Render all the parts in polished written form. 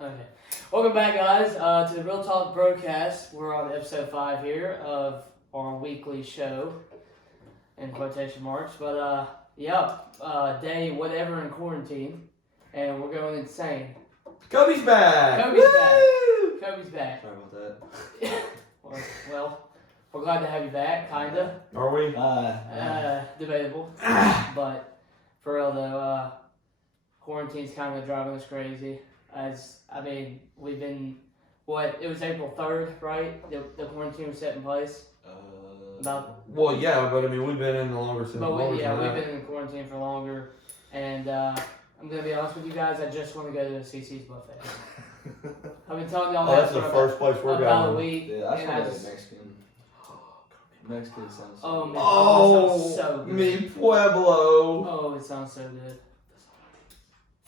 Okay. Welcome back, guys, to the Real Talk Brocast. We're on episode 5 here of our weekly show, in quotation marks. But, day whatever in quarantine, and we're going insane. Kobe's back! Kobe's back. Kobe's back. Sorry about that. Well, we're glad to have you back, kinda. Are we? Debatable. But, for real though, quarantine's kind of driving us crazy. We've been, it was April 3rd, right? The quarantine was set in place? Well, yeah, but I mean, we've been in the longer since. We've been in quarantine for longer. And I'm going to be honest with you guys, I just want to go to the CC's buffet. I've been telling y'all that's the first place we're going. About a week. Yeah, that's what Mexican. Mexican sounds so good. Oh, it sounds so good. Mi pueblo. Oh, it sounds so good.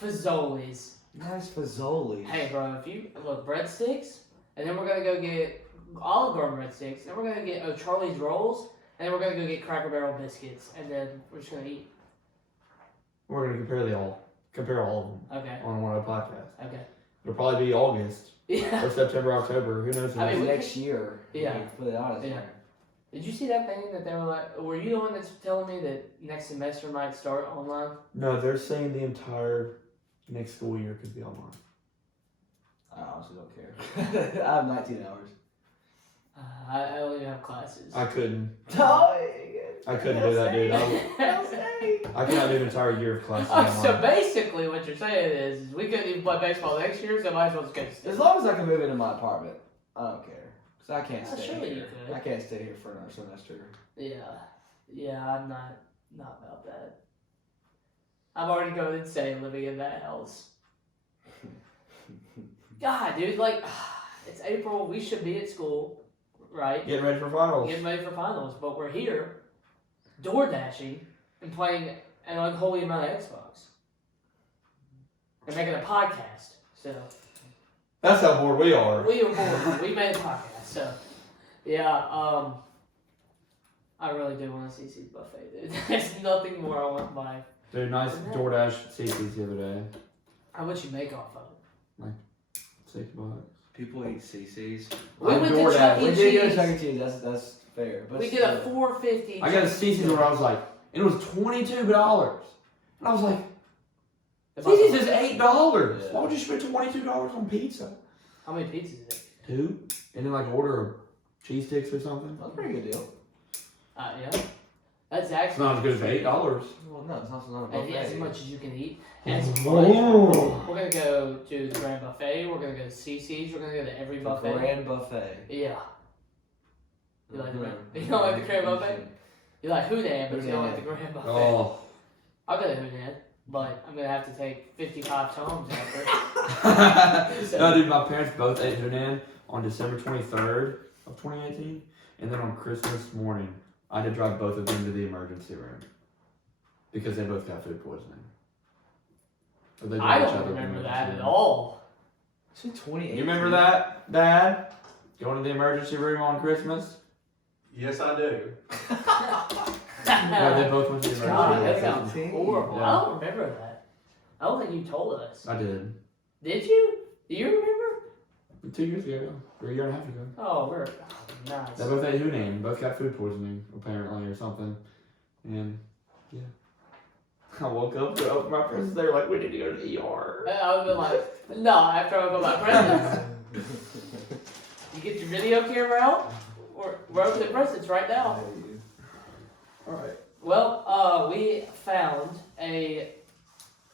Fazoli's. Nice Fazoli. Hey, bro, if you look, breadsticks, and then we're gonna go get Olive Garden breadsticks, then we're gonna get Charlie's rolls, and then we're gonna go get Cracker Barrel biscuits, and then we're just gonna eat. We're gonna compare all of them. Okay. On one of the podcasts. Okay. It'll probably be August Yeah. or September, October. Who knows? I mean, Next year. Yeah. Put it honest. Yeah. Did you see that thing that they were like? Were you the one that's telling me that next semester might start online? No, they're saying the entire next school year could be online. I honestly don't care. I have 19 hours. I don't even have classes. I couldn't. No, I couldn't do that, dude. I cannot do an entire year of classes online. So basically, what you're saying is we couldn't even play baseball next year, so I might as well just go. As long as I can move into my apartment, I don't care. Because I can't stay surely you here. could. I can't stay here for another semester. Yeah, I'm not about that. I'm already going insane living in that house. God, dude, it's April. We should be at school, right? Getting ready for finals. Getting ready for finals, but we're here, door dashing and playing an unholy amount of Xbox and making a podcast. So That's how bored we are. we were bored. We made a podcast. So yeah, I really do want to see CC's buffet, dude. There's nothing more I want in life. Dude, nice DoorDash CC's the other day. How much you make off of it? $6. People eat CC's. We went to DoorDash. Chuck E. We did go to Cheese. Chuck E. Cheese. That's fair. But We did a $4.50. I got a CC's where I was like, and it was $22. And I was like, CC's is $8. Yeah. Why would you spend $22 on pizza? How many pizzas is it? 2? And then order cheese sticks or something? That's a pretty good deal. Yeah. That's It's actually not as good as $8. Well, no, it's not a buffet. as much as you can eat. And Oh. we're gonna go to the Grand Buffet. We're gonna go to CC's. We're gonna go to every buffet. Grand buffet. Yeah. You like the You don't like the Grand Buffet? You like Hunan, but you don't like the Grand Buffet. Oh. I'll go to Hunan, but I'm gonna have to take 55 Toms after. No, dude, my parents both ate Hunan on December 23rd of 2018. And then on Christmas morning, I had to drive both of them to the emergency room. Because they both got food poisoning. I don't remember that at all. Is it 28? You remember that, Dad? Going to the emergency room on Christmas? Yes, I do. Yeah, they both went to the emergency God, room. that on sounds Christmas. horrible. Yeah. I don't remember that. I don't think you told us. I did. Did you? Do you remember? 2 years ago. Or a year and a half ago. Oh, we're nice. They both ate Hunan. Both got food poisoning, apparently, or something. And, yeah. I woke up to open my presents. They were like, we need to go to the ER. I would have been like, no, after I open my presents. You get your video camera out? We're opening presents right now. Alright. Well, we found a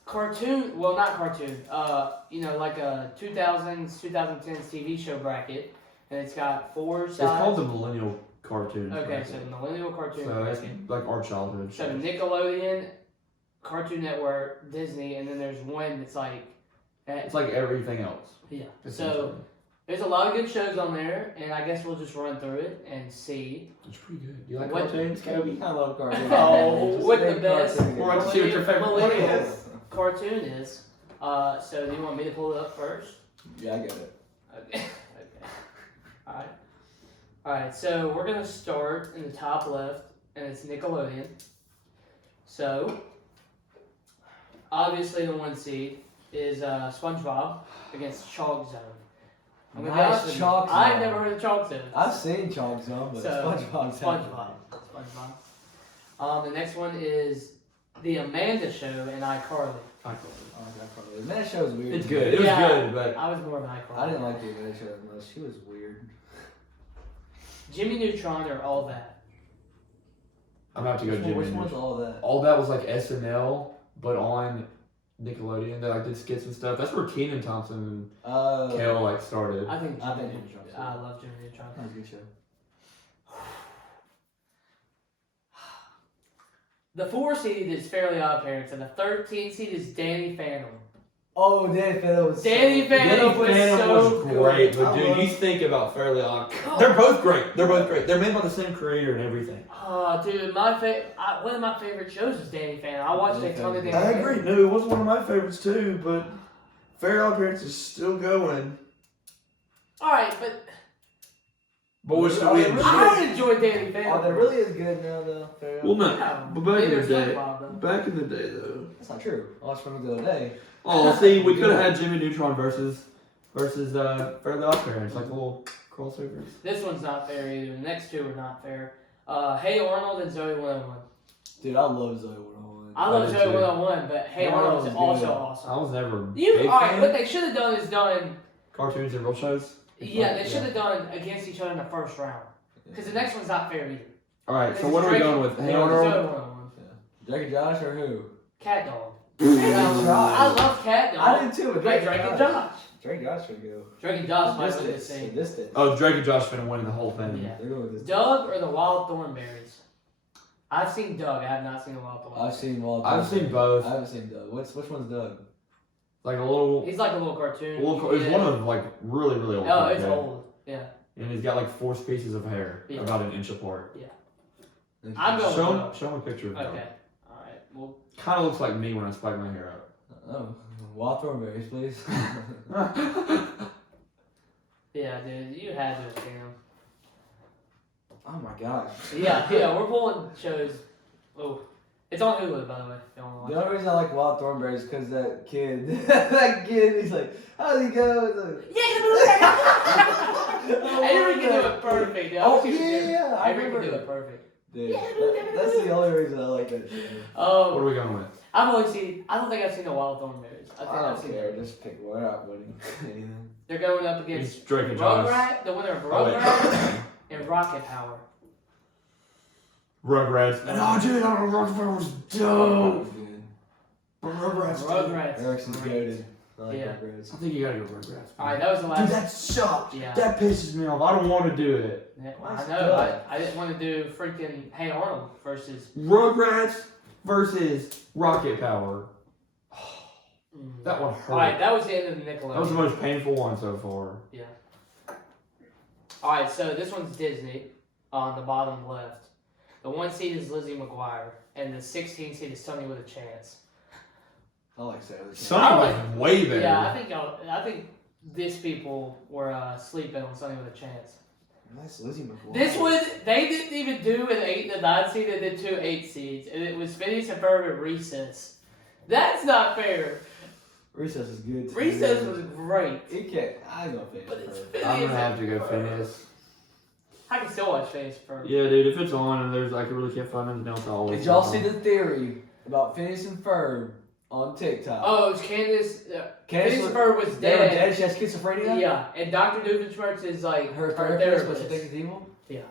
cartoon, well, not cartoon, like a 2000s, 2010s TV show bracket, and it's got 4 sides. It's called the Millennial Cartoon. Okay, so the Millennial Cartoon So it's bracket. like our childhood. So shows. Nickelodeon, Cartoon Network, Disney, and then there's one that's like... It's like everything else. Yeah, so essentially. there's a lot of good shows on there, and I guess we'll just run through it and see. It's pretty good. You like What- cartoons, Kobe? I love cartoons. Oh, Just what the big best cartoons. We're to see what your favorite one millennial is. cartoon is. So do you want me to pull it up first? Yeah, I get it. Okay. Alright, so we're going to start in the top left, and it's Nickelodeon. So, obviously the 1 seed is SpongeBob against Chalk Zone. I'm gonna be Nice honest with you, Chalk I've Zone. never heard of Chalk Zone. I've seen Chalk Zone, but SpongeBob's SpongeBob. The next one is The Amanda Show and iCarly. Oh, the Amanda Show was weird. It's good. It was good, but I was more of an iCarly. I didn't like the Amanda Show as much. She was weird. Jimmy Neutron or All That? I'm gonna have to go Jimmy. Which one's All That? All That was like SNL, but on Nickelodeon. They like did skits and stuff. That's where Kenan Thompson and Kale like started. I think I think Jimmy Jimmy Neutron. I love Jimmy Neutron. That was a good show. The 4 seed is Fairly Odd Parents, and the 13 seed is Danny Phantom. Oh, Danny Phantom was Danny Phantom was so great, good. but dude, you think about Fairly Odd. They're both great. They're both great. They're made by the same creator and everything. Oh, dude, one of my favorite shows is Danny Phantom. I watched a ton of Danny I Phantom. agree. No, it wasn't one of my favorites too, but Fairly Odd Parents is still going. Alright, but But we enjoy. I enjoy Danny Oh, Phantom. that really is good now, though. Fair Well, no, Yeah, but back in the maybe day, it's not Bob, though. back in the day though. That's not true. I watched one the other day. Oh, see, we could have had Jimmy Neutron versus Fairly Odd Parents, like little crossovers. This one's not fair either. The next two are not fair. Hey Arnold and Zoe 101. Dude, I love Zoe 101. I love did Zoe too. 101, but Hey Hey Arnold is Arnold's also good. awesome. I was never a You big alright? fan. What they should have done is done. Cartoons and real shows. Yeah, they should have done against each other in the first round. Because the next one's not fair either. All right, so It's what are we Drake- going with? Hey Zoe Arnold. 101. Drake and Josh or who? Cat Dog. Josh. I love Cat Dog. I did too. But Drake and Josh. Drake and Josh should go. Drake and Josh might win the Distance. same. Distance. Oh, Drake and Josh finna win the whole thing. Yeah. They're going with this. Doug or the Wild Thornberries? I've seen Doug. I have not seen the Wild Thornberries. I've seen Walt. I've seen both. I haven't seen Doug. Which one's Doug? Like a little. He's like a little cartoon. It's Yeah. one of like really old. Oh, it's yeah. old. Yeah. And he's got like 4 pieces of hair, Yeah. about an inch apart. I'm going Show with him, show him a picture of Doug. Doug. Okay. Alright. Well, Kind of looks like me when I spike my hair Oh, Walt Thornberries, please. up. yeah, dude. You had to have seen him. Oh my gosh. Yeah, we're pulling shows. Oh. It's on Hulu, by the way. If you don't want to The watch only reason I like Wild Thornberries is because that kid, he's like, how's he go? It's like, Avery can do it perfect, dude. Oh, I wish he was yeah, there. I Avery can do remember. it perfect. Dude, that's the only reason I like that show. What are Oh, we going with? I've only seen. I don't think I've seen the Wild Thornberries. I think I I've don't seen care, it. just pick one out, buddy. Anything. They're going up It's against Drake and Josh. Rugrat, the winner of Oh, wait. Rugrat and Rocket Power. Rugrats. Oh, dude, Rugrats was dope. Good. Rugrats. Rugrats. Erickson's Great. goated. I like Yeah. Rugrats. I think you gotta go Rugrats. Alright, that was the Dude, last. that sucks. Yeah. That pisses me off. I don't want to do it. Yeah, That's I know. good. I didn't want to do freaking Hey Arnold versus. Rugrats versus Rocket Power. That one hurt. Alright, that was the end of the Nickelodeon. That was the most painful one so far. Alright, so this one's Disney on the bottom left. The 1 seed is Lizzie McGuire, and the 16 seed is Sunny with a Chance. I like Sailor King. Sunny was way better. Yeah, I think these people were sleeping on Sunny with a Chance. Nice Lizzie McGuire. This one, they didn't even do an 8 and a 9 seed, they did 2 8 seeds, and it was Phineas and Ferb and Recess. That's not fair. Recess is good. Too. Recess was great. He can't. I'm gonna finish But it's first. Phineas I'm gonna and have to go Ferb. Phineas. I can still watch Phineas and Ferb. Yeah, dude, if it's on and there's like I really can't find anything else, I'll always. Did y'all put see it on. the theory about Phineas and Ferb on TikTok? Oh, it was Candace. Candace Phineas was- and Ferb was they were dead. dead. She has schizophrenia. Yeah, and Dr. Doofenshmirtz is like Her therapist, but she therapist. thinks it's evil. Yeah,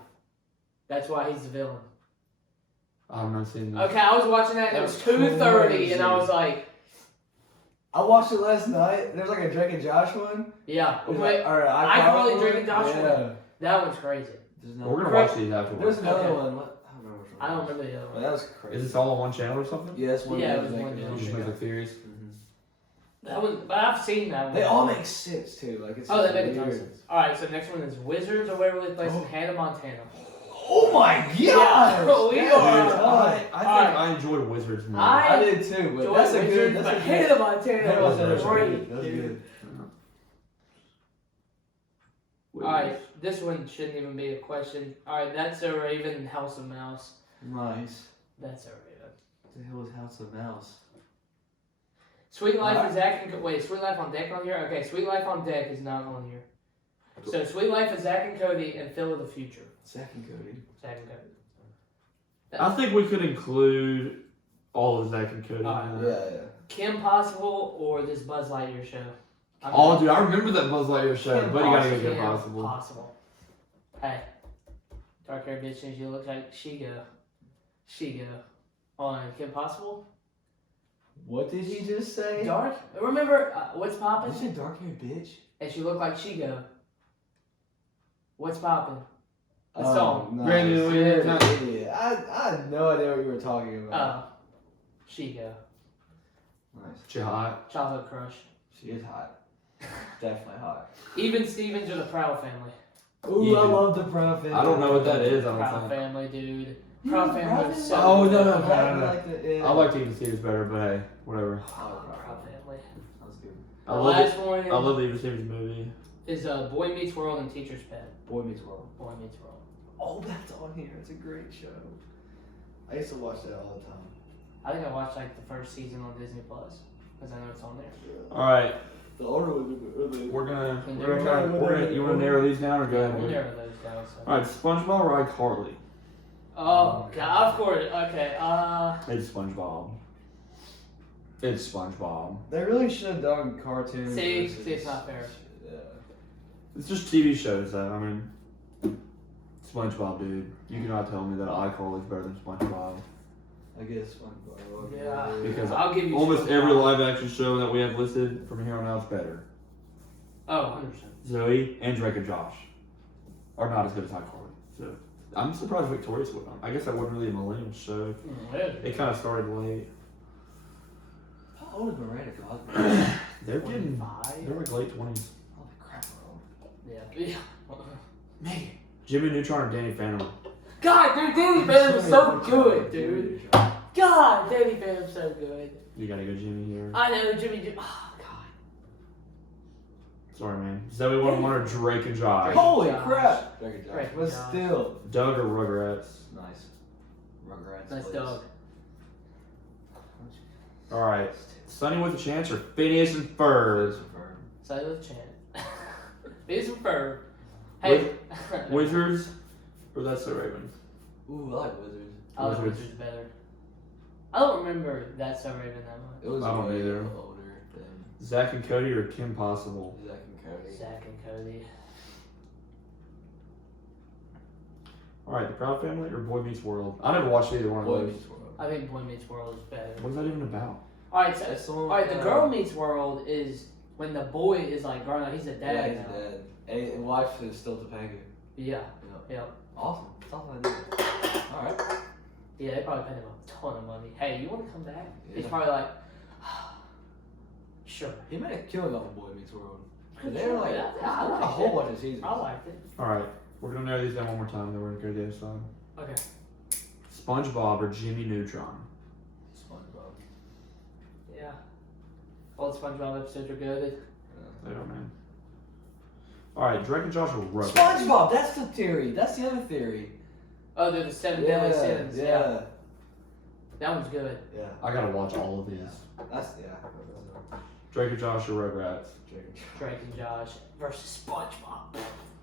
that's why he's the villain. I've not seen that. Okay, I was watching that, and it was 2:30, and I was like, I watched it last night. There's like a Drake and Josh one. yeah, There's wait, like, or I iCarly probably one. Drake and Josh Yeah. one. That one's crazy. There's We're another. gonna watch these afterwards. There's another Okay. one. What? I don't remember which one. I don't remember the other But one. that was crazy. Is this all on one channel or something? Yeah, it's one. Yeah, of it was those one like- deal. You just make like theories. Mhm. That one, but I've seen that one. They all make sense too. Like it's. Oh, they just make a ton of weird. sense. All right, so next one is Wizards of Waverly Place Oh. and Hannah Montana. Oh my gosh! Yeah, we That are- is I tough. think Alright. I enjoyed Wizards more. I did too, but Joy that's a Wizards, good. That's but a good. Hannah Montana Hannah was Montana was great, good. That was dude. good. Alright, this one shouldn't even be a question. Alright, That's So Raven and House of Mouse. Nice. That's So Raven. What the hell is House of Mouse? Sweet Life Alright. of Zach and wait, Sweet Life on Deck on here? Okay, Sweet Life on Deck is not on here. So Sweet Life of Zach and Cody and Phil of the Future. Zach and Cody. Zach and Cody. I think we could include all of Zach and Cody. Alright. Yeah. Kim Possible or this Buzz Lightyear show? Oh, dude, I remember that Buzz Lightyear show. Kim But you gotta go Kim Kim Possible. Possible. Hey, dark haired bitch thinks you look like She-Go. On Kim Possible? What did he just say? Dark? Remember What's Did Poppin'? you say dark haired bitch? And she looked like She-Go. What's Poppin'? The Oh, song. nice. Brandon, we You're didn't an idiot. I had no idea what you were talking about. She-Go. Nice. She hot. Childhood crush. She is hot. Definitely hot. Even Stevens or the Proud Family. Ooh, Yeah. I love the Proud Family. I don't know what that is. I Proud don't think. Family, dude. You Proud like Family Proud was Family? so Oh, good. no, no, I no. like the, yeah. I like to even see this better, but hey, whatever. I like Proud Proud Family. Family. That was good. I The love last it. one I love the Even Stevens movie. is Boy Meets World and Teacher's Pet. Boy Meets World. Boy Meets World. Oh, that's on here. It's a great show. I used to watch that all the time. I think I watched like the first season on Disney Plus because I know it's on there. All right, The older ones are we're gonna. We're You wanna narrow these down or go ahead? We'll and- narrow those down. So. All right, SpongeBob or iCarly? Oh God, of course. Okay. It's SpongeBob. It's SpongeBob. They really should have done cartoons. See, versus- it's not fair. Yeah. It's just TV shows, though. I mean, SpongeBob, dude. You cannot tell me that iCarly is better than SpongeBob. I guess SpongeBob. Yeah. Because I'll give you almost SpongeBob. every live-action show that we have listed from here on out is better. Oh, 100%. Zoe and Drake and Josh are not as good as iCarly. So I'm surprised Victoria's with them. I guess that wasn't really a millennial show. It kind of started late. How old is Miranda Cosby? They're getting. 25? They're like late 20s. Holy crap, bro. Yeah. Man, Jimmy Neutron or Danny Phantom? God, dude, Danny Phantom's so good, dude. God, Danny Phantom's so good. You gotta go Jimmy here. I know, Jimmy. Oh, God. Sorry, man. Zoe 101 or Drake and Josh? Holy Josh. crap! Drake But and Josh. still. Doug or Rugrats? Nice. Rugrats. Nice please. dog. Alright. Sunny with a Chance or Phineas and Ferb? Side of the chant. Be some fur. Hey. Wizards or That's So Raven? Ooh, I like Wizards. I like Wizards. Wizards better. I don't remember That's So Raven that much. It was I don't way either. older than Zach and Cody or Kim Possible? Zach and Cody. Zach and Cody. Alright, The Proud Family or Boy Meets World? I never watched either one of Boy those. Meets World. I think Boy Meets World is better. What is that even about? Alright, so That's the one alright, the with, Girl Meets World is when the boy is like grown up. He's a dad Yeah, he's now. dead. And wife is still Topanga. Yeah. Yeah. Yeah. Awesome. That's all I did. Alright. Yeah, they probably paid him a ton of money. Hey, you want to come back? He's Yeah. probably like, sure. He made a killing off of Boy Meets World. Sure, They were like, yeah, there's I a liked whole it. bunch of seasons. I liked it. Alright, we're gonna narrow these down one more time, then we're gonna go to the other side. Okay. SpongeBob or Jimmy Neutron? SpongeBob. Yeah. All the SpongeBob episodes are good. They don't, man. Alright, Drake and Josh or Rugrats? SpongeBob, that's the theory. That's the other theory. Oh, they're the Seven Deadly Sins. Yeah. That one's good. Yeah. I gotta watch all of these. That's, yeah. Drake and Josh or Rugrats? Drake and Josh versus SpongeBob.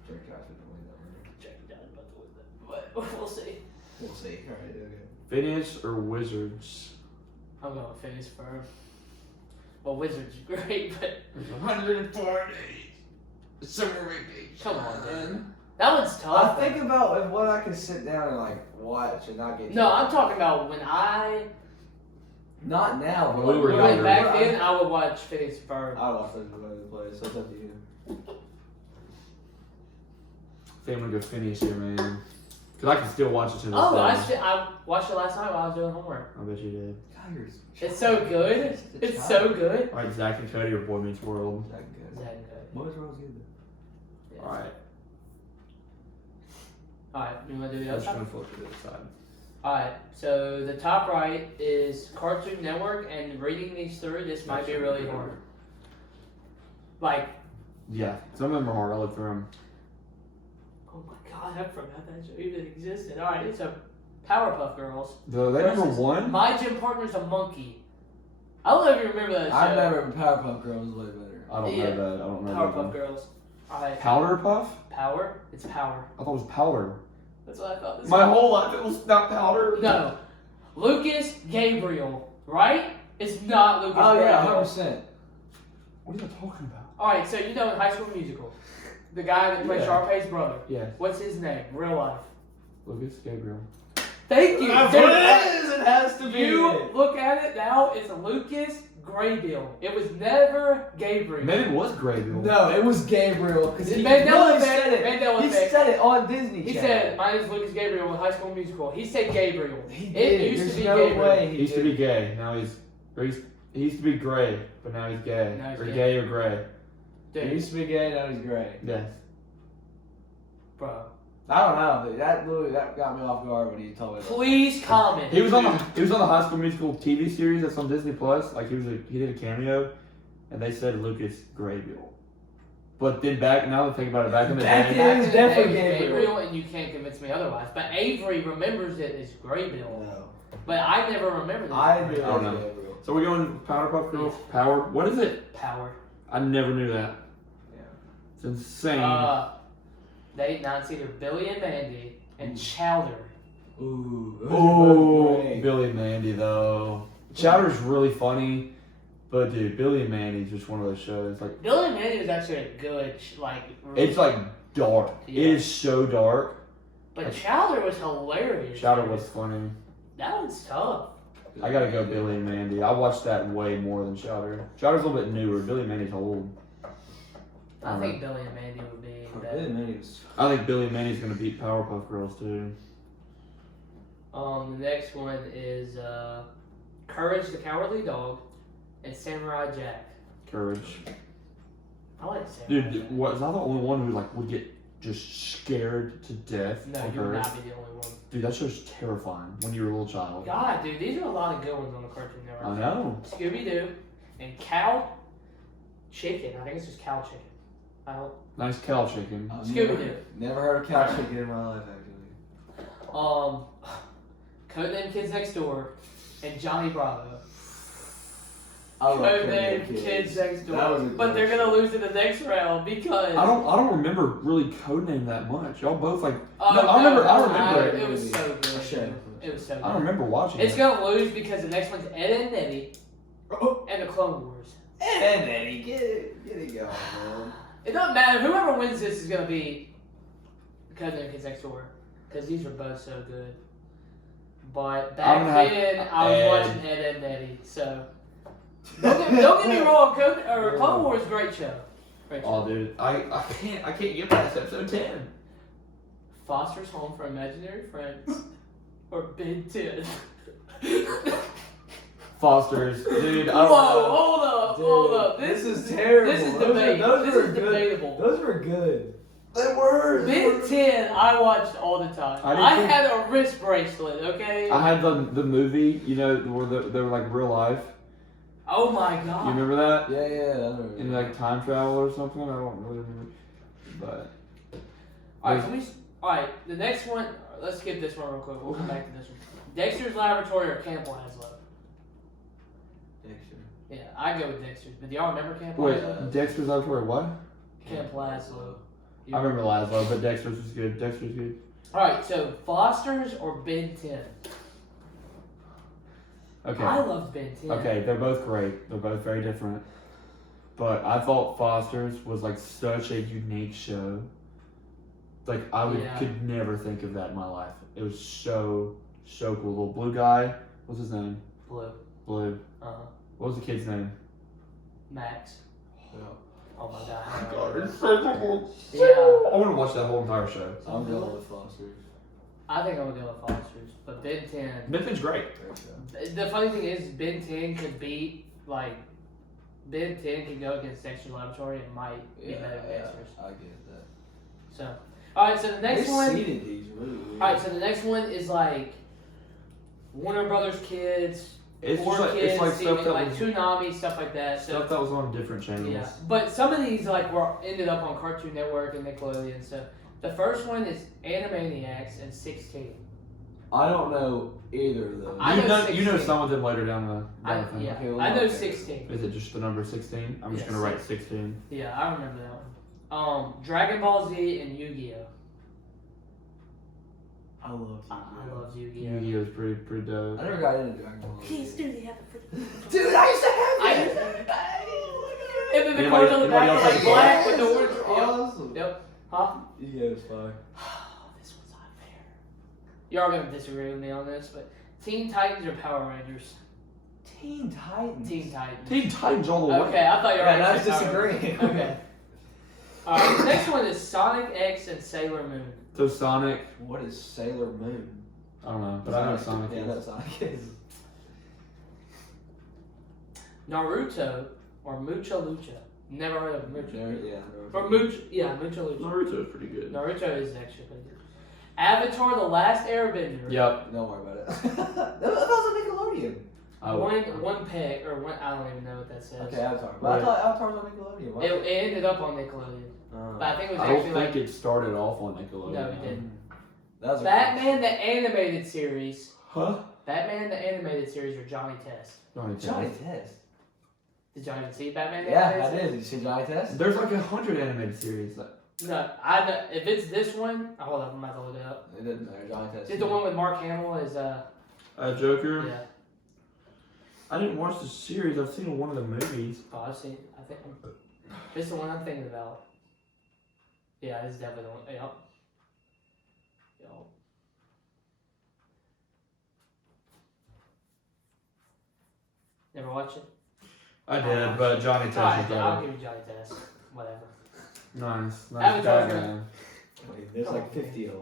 Drake Josh would win that one. Drake and Josh about to win that. But we'll see. We'll see. Alright, okay. Phineas or Wizards? I'm going with Phineas Ferb. Well, Wizards is great, but There's 140 summer vacation. come on, man. That one's tough. I think about what I can sit down and like watch and not get. No, I'm talking about when I Not now. But When we were like, went younger. back then, I would watch Phineas Ferb. I watch those all over the place, so it's up to you. I think I'm gonna go Phineas here, man. Cause I can still watch it to this Oh, day. I watched it last night while I was doing homework. I bet you did. God, you're. It's so good. It's so good. Alright, Zach and Cody or Boy Meets World? Zach and Cody. Zach and Cody. Boys World's good though. Yeah. Alright, Alright, you want to do the I'm other just gonna side? flip to the other side. Alright, so the top right is Cartoon Network, and reading these through, this might be really hard. Like, Yeah, some of them are hard. I look through them. oh my god, I forgot that show even existed. Alright, it's a Powerpuff Girls. They number versus one? My Gym Partner's a Monkey. I don't know if you remember that show. I remember Powerpuff Girls was way better. I don't know that. I don't know. Powerpuff Girls. Alright. Powder Puff? Power? It's Power. I thought it was powder. That's what I thought. My whole life it was not powder. No. Lucas Gabriel, right? It's not Lucas Oh Gabriel. yeah, 100%. What are you talking about? Alright, so you know in High School Musical, the guy that plays Yeah. Sharpay's brother. Yeah. What's his name? Real life. Lucas Gabriel. Thank you. That's Dude, what it is. It has to be. You look at it now, it's Lucas Graybill. It was never Gabriel. Maybe it was Gabriel. No, it was Gabriel because he Mandela really effect. said it. Mandela He effect. said it on Disney He Channel. said, "My name is Lucas Gabriel with High School Musical." He said Gabriel. He It did. used There's to be no Gabriel. way He used to be gay. Now he used to be gray, but now he's gay. Now he's or gay. gay or gray. He Dude, used to be gay, now he's gray. Yes. bro. I don't know. Dude. That got me off guard when he told me that. Please comment. He was on the High School Musical TV series that's on Disney Plus. Like he did a cameo, and they said Lucas Graybill. But then now that I think about it, back in the Back day, then- Back in the definitely day, it was Gabriel. and you can't convince me otherwise. But Avery remembers it as Graybill. No. But I never remembered it. I as knew Graybill. it don't was know. Gabriel. so we're going Powerpuff Girls. Power. What is it? Power. I never knew that. Yeah. It's insane. They 9-seater Billy and Mandy and Chowder. Ooh. those are Oh, both great. Billy and Mandy though. Chowder's really funny, but dude, Billy and Mandy's just one of those shows. Like Billy and Mandy was actually a good, it's like dark. Yeah. It is so dark. But Chowder was hilarious. Chowder was funny. That one's tough. I gotta go Billy and Mandy. I watched that way more than Chowder. Chowder's a little bit newer. Billy and Mandy's old. I think Billy and Mandy would be better. Billy and Mandy was. I think Billy and Mandy's gonna beat Powerpuff Girls too. The next one is Courage the Cowardly Dog and Samurai Jack. Courage. I like Samurai Dude, Jack. was I the only one who like would get just scared to death? No, on you would Courage? not be the only one. Dude, that show's terrifying when you're a little child. God, dude, these are a lot of good ones on the Cartoon Network. I know. Scooby Doo and Cow Chicken. I think it's just Cow Chicken. I don't. Nice cow chicken. I've Scooby-Doo. Never heard of cow chicken in my life, actually. Codename Kids Next Door and Johnny Bravo. I love Codename Codename Kids Next That Door. was a But they're great gonna show. lose in the next round because. I don't remember really Codename that much. Y'all both like. Oh, No, I remember it it. was so good. Sure. It was so good. I don't remember watching It's it. gonna lose because the next one's Ed and Eddie and the Clone Wars. And Eddie, get it going, man. It doesn't matter. Whoever wins this is gonna be Codename Kids Next Door because these are both so good. But I'm back gonna have then, I was Ed. watching Ed and Eddie. So don't get me wrong. Clone Wars is a great show. Great show. Oh, dude, I can't get past episode 10. Foster's Home for Imaginary Friends or Big Ten. Foster's, dude. I Whoa! don't know. Hold up! Dude, this is terrible. This is Those debate. those This were is good. debatable. Those were good. They were. Big Ten, I watched all the time. I didn't I think- had a wrist bracelet. Okay. I had the movie, you know, where they were like real life. Oh my You god. remember that? Yeah, I remember. In like time travel or something. I don't really remember. But All right, Alright, the next one. Let's skip this one real quick. We'll come back to this one. Dexter's Laboratory or Camp Laszlo? Dexter. Yeah, I go with Dexter's. But do y'all remember Camp wait, Laszlo? Dexter's Laboratory, what? Camp Laszlo. You I remember Laszlo, but Dexter's was good. Dexter's good. Alright, so Foster's or Ben 10? Okay. I loved Ben 10. Okay, they're both great. They're both very different. But I thought Foster's was like such a unique show. Like I could never think of that in my life. It was so cool. Little blue guy. What's his name? Blue. Blue. Uh-huh. What was the kid's name? Max. Yeah. Oh my god. it's so cool. Yeah. I want to watch that whole entire show. I'm going with Foster's. I think I'm gonna go with Foster's. But Ben 10. Benton's great. Great show. The funny thing is, Ben 10 could beat, like, Ben 10 could go against Dexter's Laboratory and might be better than Dexter's. I get that. So, alright, so the next They one. seeded these really weird. Alright, so the next one is like Warner Brothers Kids, It's Four just like Kids, it's like stuff TV, that like was Toonami, stuff like that. So, stuff that was on different channels. yeah. But some of these like were ended up on Cartoon Network and Nickelodeon. So the first one is Animaniacs and 16. I don't know either of those. I know you know 16. some of them later down the thing. Yeah, Okay, well, I know okay. 16. Is it just the number 16? I'm just Yeah, gonna write 16. Yeah, I remember that one. Dragon Ball Z and Yu-Gi-Oh. I love I love Yu-Gi-Oh. Yu-Gi-Oh is pretty dope. I never got into Dragon Ball. Kids, dude, they have the freaking. Dude, I used to have I it. used And then the Anybody- cards on the back anybody are else like have a black with the orange. Yep. Awesome. Yep. Huh? Yeah, it's fine. This one's not fair. Y'all gonna disagree with me on this, but Teen Titans or Power Rangers? Teen Titans. Teen Titans. Teen Titans all the way. Okay, I thought you were Yeah, gonna that's say Power disagreeing. Rangers. Okay. Alright, the next one is Sonic X and Sailor Moon. So Sonic, What is Sailor Moon? I don't know, but I know Sonic Yeah, is. that's Sonic is. Naruto or Mucha Lucha? Never heard of Mucha. Yeah. Or Mucha, yeah, Mucha Lucha. Naruto is pretty good. Naruto is actually pretty good. Avatar: The Last Airbender. Yep. Don't worry about it. that was a Nickelodeon. One peg or one. I don't even know what that says. Okay, Avatar. But I thought Avatar was on Nickelodeon. Why? It ended up on Nickelodeon, but I think it was I don't actually think like it started off on Nickelodeon. no, it didn't. That was a Batman the animated series. Huh? Batman the animated series or Johnny Test. Johnny Test. Did y'all even see Batman the Yeah, animated I series? did. Did you see Johnny Test? There's like 100 animated series. No, I know, if it's this one, hold up, I'm about to look it up. It didn't matter. Johnny Test. Is it the one with Mark Hamill as Joker. yeah? I didn't watch the series. I've seen one of the movies. Oh, I've seen. I think this is the one I'm thinking about. Yeah, this is definitely the one. Yep. Yep. Never watched it? I did, but Johnny Test Alright, is I'll better. give you Johnny Test. Whatever. Nice. Avatar's Batman. There's like 50 of them.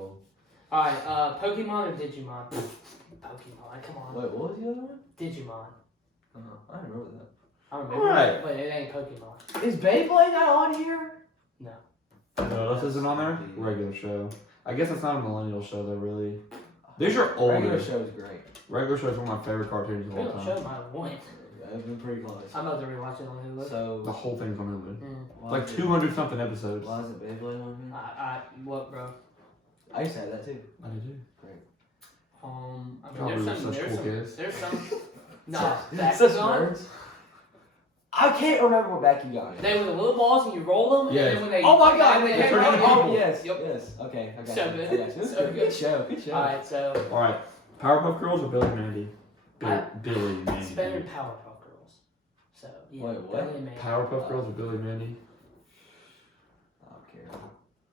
Alright, Pokemon or Digimon? Pokemon, come on. Wait, what was the other one? Digimon. I don't remember that. I remember. Alright. But it ain't Pokemon. Is Beyblade not on here? No, this isn't on there? Regular show. I guess it's not a millennial show though, really. These are older. Regular show is great. Regular show is one of my favorite cartoons of all Real time. show might have won. I've been pretty close. I'm about to rewatch it on Hulu. The So, whole thing's on Hulu. Mm. why Like is it- 200 something episodes. Why is it Beyblade on here? What, bro? I used to have that too. I did. I mean, Probably there's some, such cool kids. there's some. Nah, Such Bakugan. nerds. I can't remember what Bakugan is. They were the little balls and you roll them, Yeah. and then when they. Oh my god, and they they turn came into out. people. Oh, yes, Yep. yes. Okay, I got So you. good. I got you. So Good show, good show. Alright, so. Alright. Powerpuff Girls or Billy and Mandy? Billy and It's better than Mandy. Powerpuff Girls. So, yeah. Wait, what? Billy and Mandy. Powerpuff Girls or Billy and Mandy? I don't care.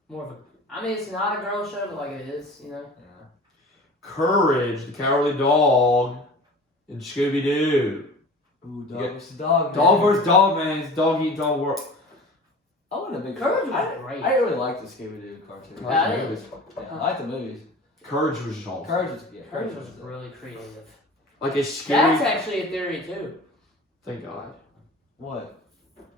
More of a. I mean, it's not a girl show, but like it is, you know? Yeah. Courage, the Cowardly Dog, and Scooby Doo. Ooh, dog Yeah. versus dog. Dog man. vs. Dog, man. It's dog eat dog world. I wasn't a big Courage was I, great. I didn't really like the Scooby Doo cartoon. I Yeah, like I the did. movies. Yeah, I like the movies. Courage was awesome. Courage was yeah. Hers was really creative. Like a That's scary. actually a theory, too. Thank God. What?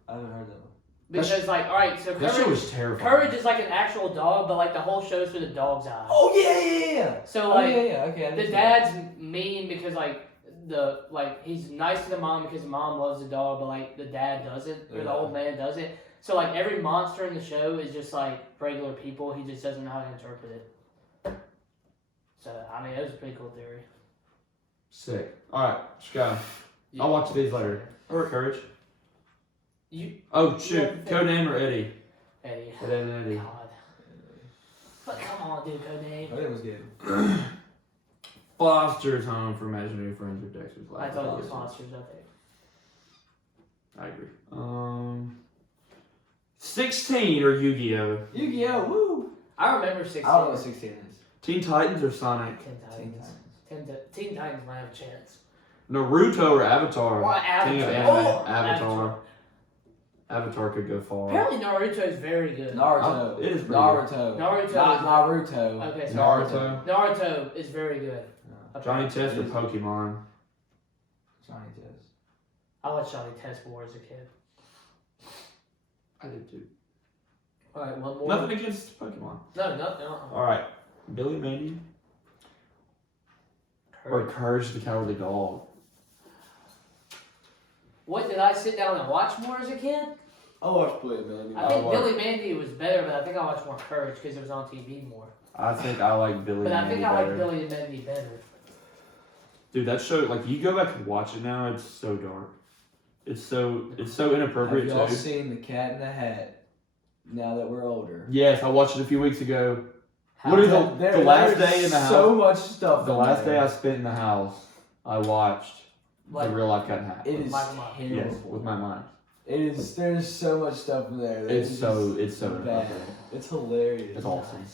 I haven't heard that one. Because, like, alright, so That show Courage. was terrifying. Courage is like an actual dog, but like the whole show's through the dog's eyes. Oh yeah. So Oh like yeah. Okay. I the didn't see that. dad's mean because he's nice to the mom because the mom loves the dog, but like the dad doesn't or the Yeah. old man doesn't. So like every monster in the show is just like regular people. He just doesn't know how to interpret it. So I mean, it was a pretty cool theory. Sick. Alright, let's go. I'll watch these later. Or Courage. You Oh, shoot. Yeah. Codename or Eddie? Eddie. Eddie and Eddie. God. But come on, dude, Codename. I think it was good. Foster's Home for Imaginary Friends or Dexter's I Lab. told you monsters, I think. I agree. 16 or Yu-Gi-Oh? Yu-Gi-Oh! Woo! I remember 16. I don't know what 16 is. Teen Titans or Sonic? Teen Teen Titans. Titans. Teen Titans might have a chance. Naruto or Avatar? Or King of Avatar. anime. Oh, Avatar. Avatar could go far. Apparently Naruto is very good. Naruto. It is pretty Naruto. Naruto. Not Naruto. Okay, Naruto. sorry. Naruto is very good. Okay. Johnny Test or Pokemon? Johnny Test. I watched Johnny Test more as a kid. I did too. Alright, one more. Nothing against Pokemon. No. Alright. Billy Mandy or Courage the Cowardly Dog? What, did I sit down and watch more as a kid? I watched Billy and Mandy. I think Billy Mandy was better, but I think I watched more Courage because it was on TV more. I think I like Billy But and I Mandy think I better. like Billy and Mandy better. Dude, that show, like, you go back and watch it now, it's so dark. It's so inappropriate Have y'all too. seen The Cat in the Hat? Now that we're older. Yes, I watched it a few weeks ago. How What is that- the last day in the house? So much stuff. The in last day there. I spent in the house, I watched Like, the real life Cat in the Hat. It is Michael Myers. terrible. Yes, with my mind. It is. There's so much stuff in there. that It's is so just bad. inappropriate. It's hilarious. It's awesome.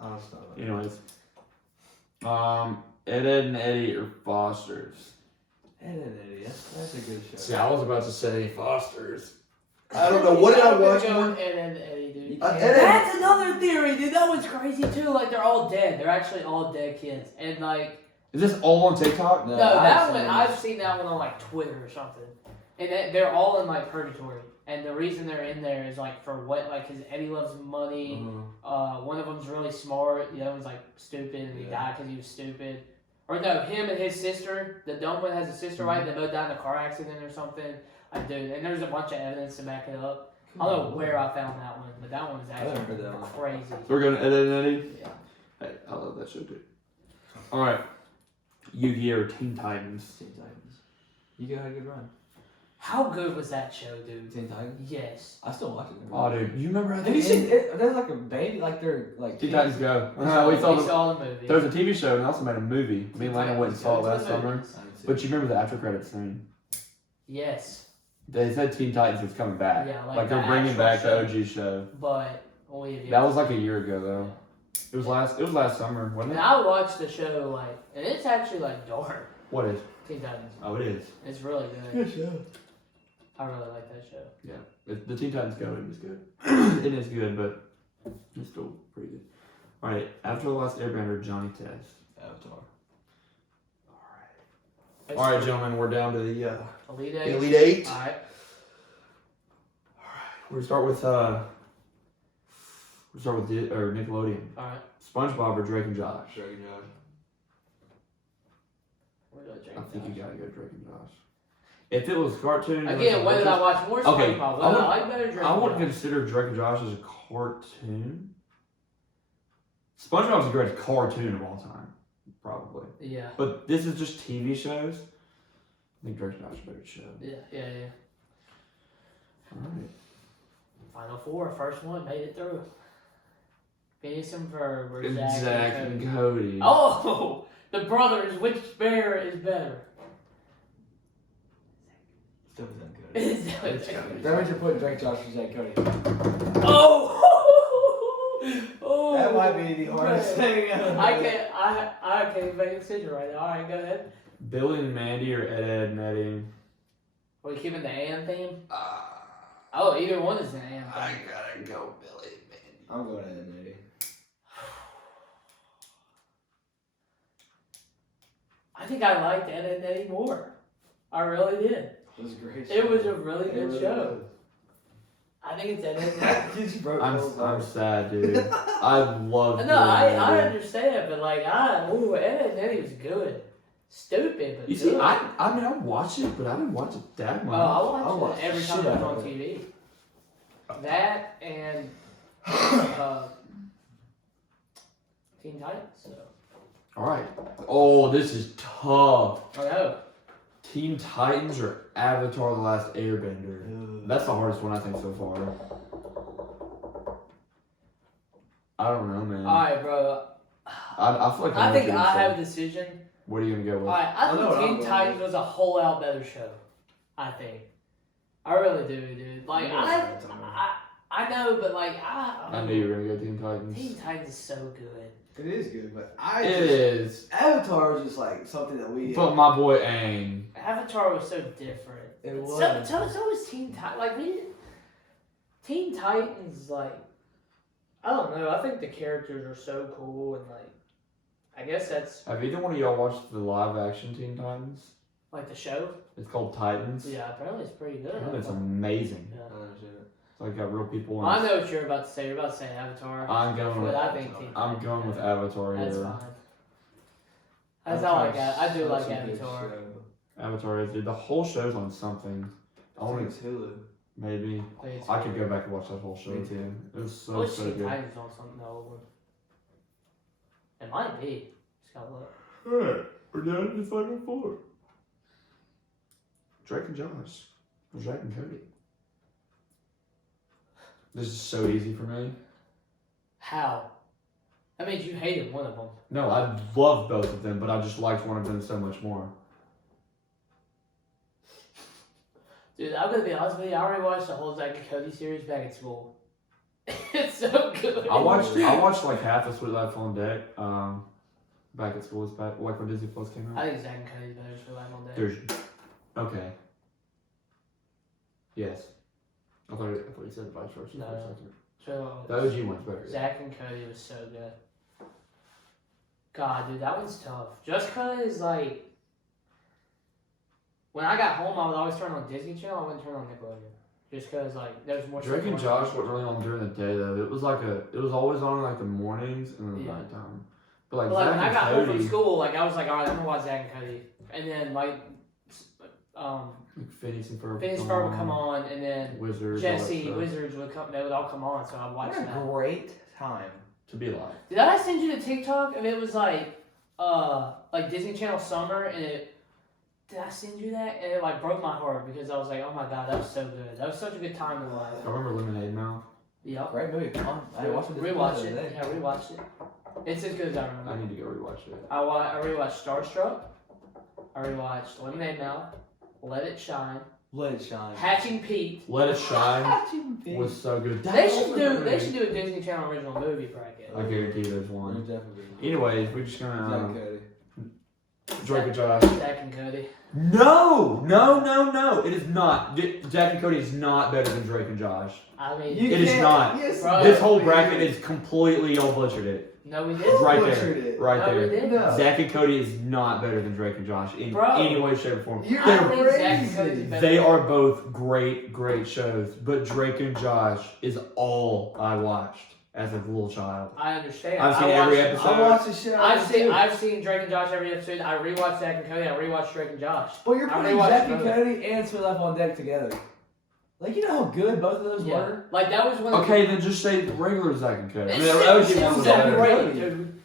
I'll stop it. Anyways, Ed, Edd and Eddie are Fosters. Ed and Eddie. That's a good show. See, I was about to say Fosters. I don't know. What did I watch? Ed and Eddie, dude. You can't- That's another theory, dude. That was crazy too. Like they're all dead. They're actually all dead kids. And like Is this all on TikTok? no, I've that seen one it. I've seen that one on like Twitter or something. And they're all in like purgatory. And the reason they're in there is like for what? Like because Eddie loves money. One of them's really smart. The other one's like stupid, and he died because he was stupid. Or no, him and his sister. The dumb one has a sister, right? They both died in a car accident or something. Like, dude, and there's a bunch of evidence to back it up. I don't know where I found that one, but that one was haven't actually heard that one. crazy. So we're going to Ed, Edd and Eddie? Yeah. Hey, I love that show too. Alright. Yu-Gi-Oh! Or Teen Titans. Teen Titans. You got a good run. How good was that show, dude? Teen Titans. Yes. I still watch it. Oh, dude. You remember how Have you seen it? There's like a baby, like they're like. Teen Titans Go? We we saw saw the movie. There's a TV show and they also made a movie. Me and Lana went and saw it last summer. I didn't see But it. you remember the after credits scene? Yes. They said Teen Titans was coming back. Yeah, like the they're bringing actual back show. the OG show. But we. That was like a year ago though. It was last summer, wasn't And it? I watched the show like, and it's actually like dark. What is? Teen Titans. Oh, it is. It's really good. Good show. I really like that show. The Teen Titans Go, it was good. It is good, but it's still pretty good. Alright, after the last Airbender, Johnny Test. Avatar. Alright, gentlemen, we're down to the Elite Eight. Elite Eight. All right. We're gonna start with Nickelodeon. All right. SpongeBob or Drake and Josh. Dragon Josh. We're going to I think you gotta go Drake and Josh. If it was cartoon, Again, when did I watch more Okay, SpongeBob? I would- I like better Drake. I wouldn't consider Drake and Josh as a cartoon. SpongeBob's the greatest cartoon of all time, probably. Yeah. But this is just TV shows. I think Drake and Josh is a better show. Yeah. Alright. Final four. First one made it through. Phineas and Ferb versus Zach and Cody. Oh, the brothers. Which bear is better? Still with them good. It's Cody. That means you're putting Drake Josh and Zach Cody. Oh. Oh. That might be the hardest man. thing ever. I can't make a decision right now. All right, go ahead. Billy and Mandy or Ed, and Eddie? Are we keeping the and theme? Oh, either one is an and theme. gotta go Billy and Mandy. I'm going to Ed and Eddie. I think I liked Ed and Eddie more. I really did. It was a great show. It was a really It good really show. I think it's Ed and Eddie. was. You just broke the whole I'm heart. sad, dude. I love No, Billy I and Mandy. understand, but like, Ed and Eddie was good. Stupid, but You good. see, I mean, I watched it, but I didn't watch it that much. I I watched watched it every the time shit it was out on of TV. That and Teen Titans. So. Alright. Oh, this is tough. I know. Teen Titans or Avatar The Last Airbender? That's the hardest one I think so far. I don't know, man. Alright, bro. I feel like I know think what you're I gonna have say. a decision. What are you gonna go with? Alright, I I know what I'm think Teen going Titans with. was a whole out better show. I think. I really do, dude. Like, I know, but like, I knew you were gonna go Teen Titans. Teen Titans is so good. It is good, but It is. Avatar is just like something that we. But my boy Aang. Avatar was so different. It was. So was Teen Titans. Like, Teen Titans, like, I don't know. I think the characters are so cool, and like, I guess that's Have either one of y'all watched the live action Teen Titans? like the show. It's called Titans. Yeah, apparently it's pretty good. And it's amazing. Yeah. I understand it. It's like got real people in Well, I it. know what you're about to say. You're about to say Avatar. I'm going with But I think Teen I'm Titans. going with Avatar That's here. fine. That's all I got. I do Avatar's like such a good Avatar. show. Avatar is, dude. The whole show's on something. I I think want it's Hulu. maybe. I could go back and watch that whole show. Me too. It was so What's so Teen good. Titans on something old one? It might be. Just gotta look. Alright, we're down to the final four. Drake and Josh. Or Drake and Cody. This is so easy for me. How? That means you hated one of them. No, I love both of them, but I just liked one of them so much more. Dude, I'm gonna be honest with you. I already watched the whole Zack and Cody series back in school. It's so good. I watched like half of Sweet Life on Deck. Back at school, back like when Disney Plus came out. I think Zack and Cody's better for Life on Deck. There's okay. Yes. I thought you said vice versa. No. For a second. So, The OG one's better. Zack and Cody was so good. God, dude, that one's tough. Just cause like when I got home, I would always turn on Disney Channel. I wouldn't turn on Nickelodeon. Just cause like there's more. Drake and Josh wasn't really on during the day though. It was always on in like the mornings and the Yeah. nighttime. But But like when I got home from Cody, school, like I was like, all right, I'm gonna watch Zack and Cody, and then like like Phineas and Ferb. Phineas and Ferb would come on, and then Wizards. Jesse, Wizards would come. They would all come on, so I'd watch What a that. great time. To be alive. Did I send you the TikTok? And it was like Disney Channel Summer, and it. Did I send you that? And it like broke my heart because I was like, oh my god, that was so good. That was such a good time in life. I remember Lemonade Mouth. Yep. Great movie. Come on. I watched it. Rewatch it. Yeah, rewatch it. It's as good as I remember. I need to go rewatch it. I rewatched Starstruck. I rewatched Lemonade Mouth. Let It Shine. Let It Shine. Hatching Pete. Let It Shine Hatching Pete. was so good. They should do a Disney Channel original movie bracket. I guarantee there's There's one. definitely. Anyways, we're just Zack gonna Cody. Drake and Josh. Zack and Cody. No. It is not. Zack and Cody is not better than Drake and Josh. I mean, It is not. Yes, Bro, This whole bracket is completely y'all butchered it. no, we It's did. right butchered there. it. Right No, we there. did. No. Zack and Cody is not better than Drake and Josh in Bro. any way, shape, or form. You're I think crazy. Zack and Cody's better. They are both great shows, but Drake and Josh is all I watched as a little child. I understand. I've seen I every watched- episode. I watched the show. I've seen Drake and Josh every episode. I rewatched Zack and Cody. I rewatched Drake and Josh. Well, you're I putting rewatched Zack and both. Cody and Sweet Life on Deck together. Like, you know how good both of those Yeah, were? like that was one. Okay, then just say regular Zack and Cody. I mean, It's that would still be one was so better. great, dude.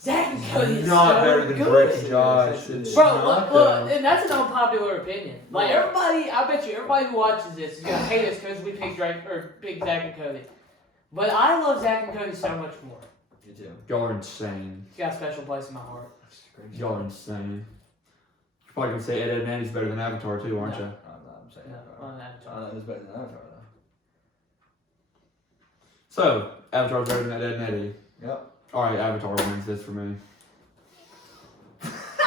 Zack and Cody is Not so better than good. Drake and Josh. Yes, it It's is. Bro, not look, though. and that's an unpopular opinion. Like everybody, I bet you everybody who watches this is gonna hate us because we picked Zack and Cody. But I love Zack and Cody so much more. You too. Y'all are insane. He's got a special place in my heart. Y'all are insane. You're probably gonna say Ed, Edd, and Eddy's better than Avatar too, aren't No. you? I'm saying No, Avatar. on I Avatar. don't know who's better than Avatar, though. So, Avatar's better than Ed, Edd, and Eddy. Yep. Alright, Avatar wins this for me.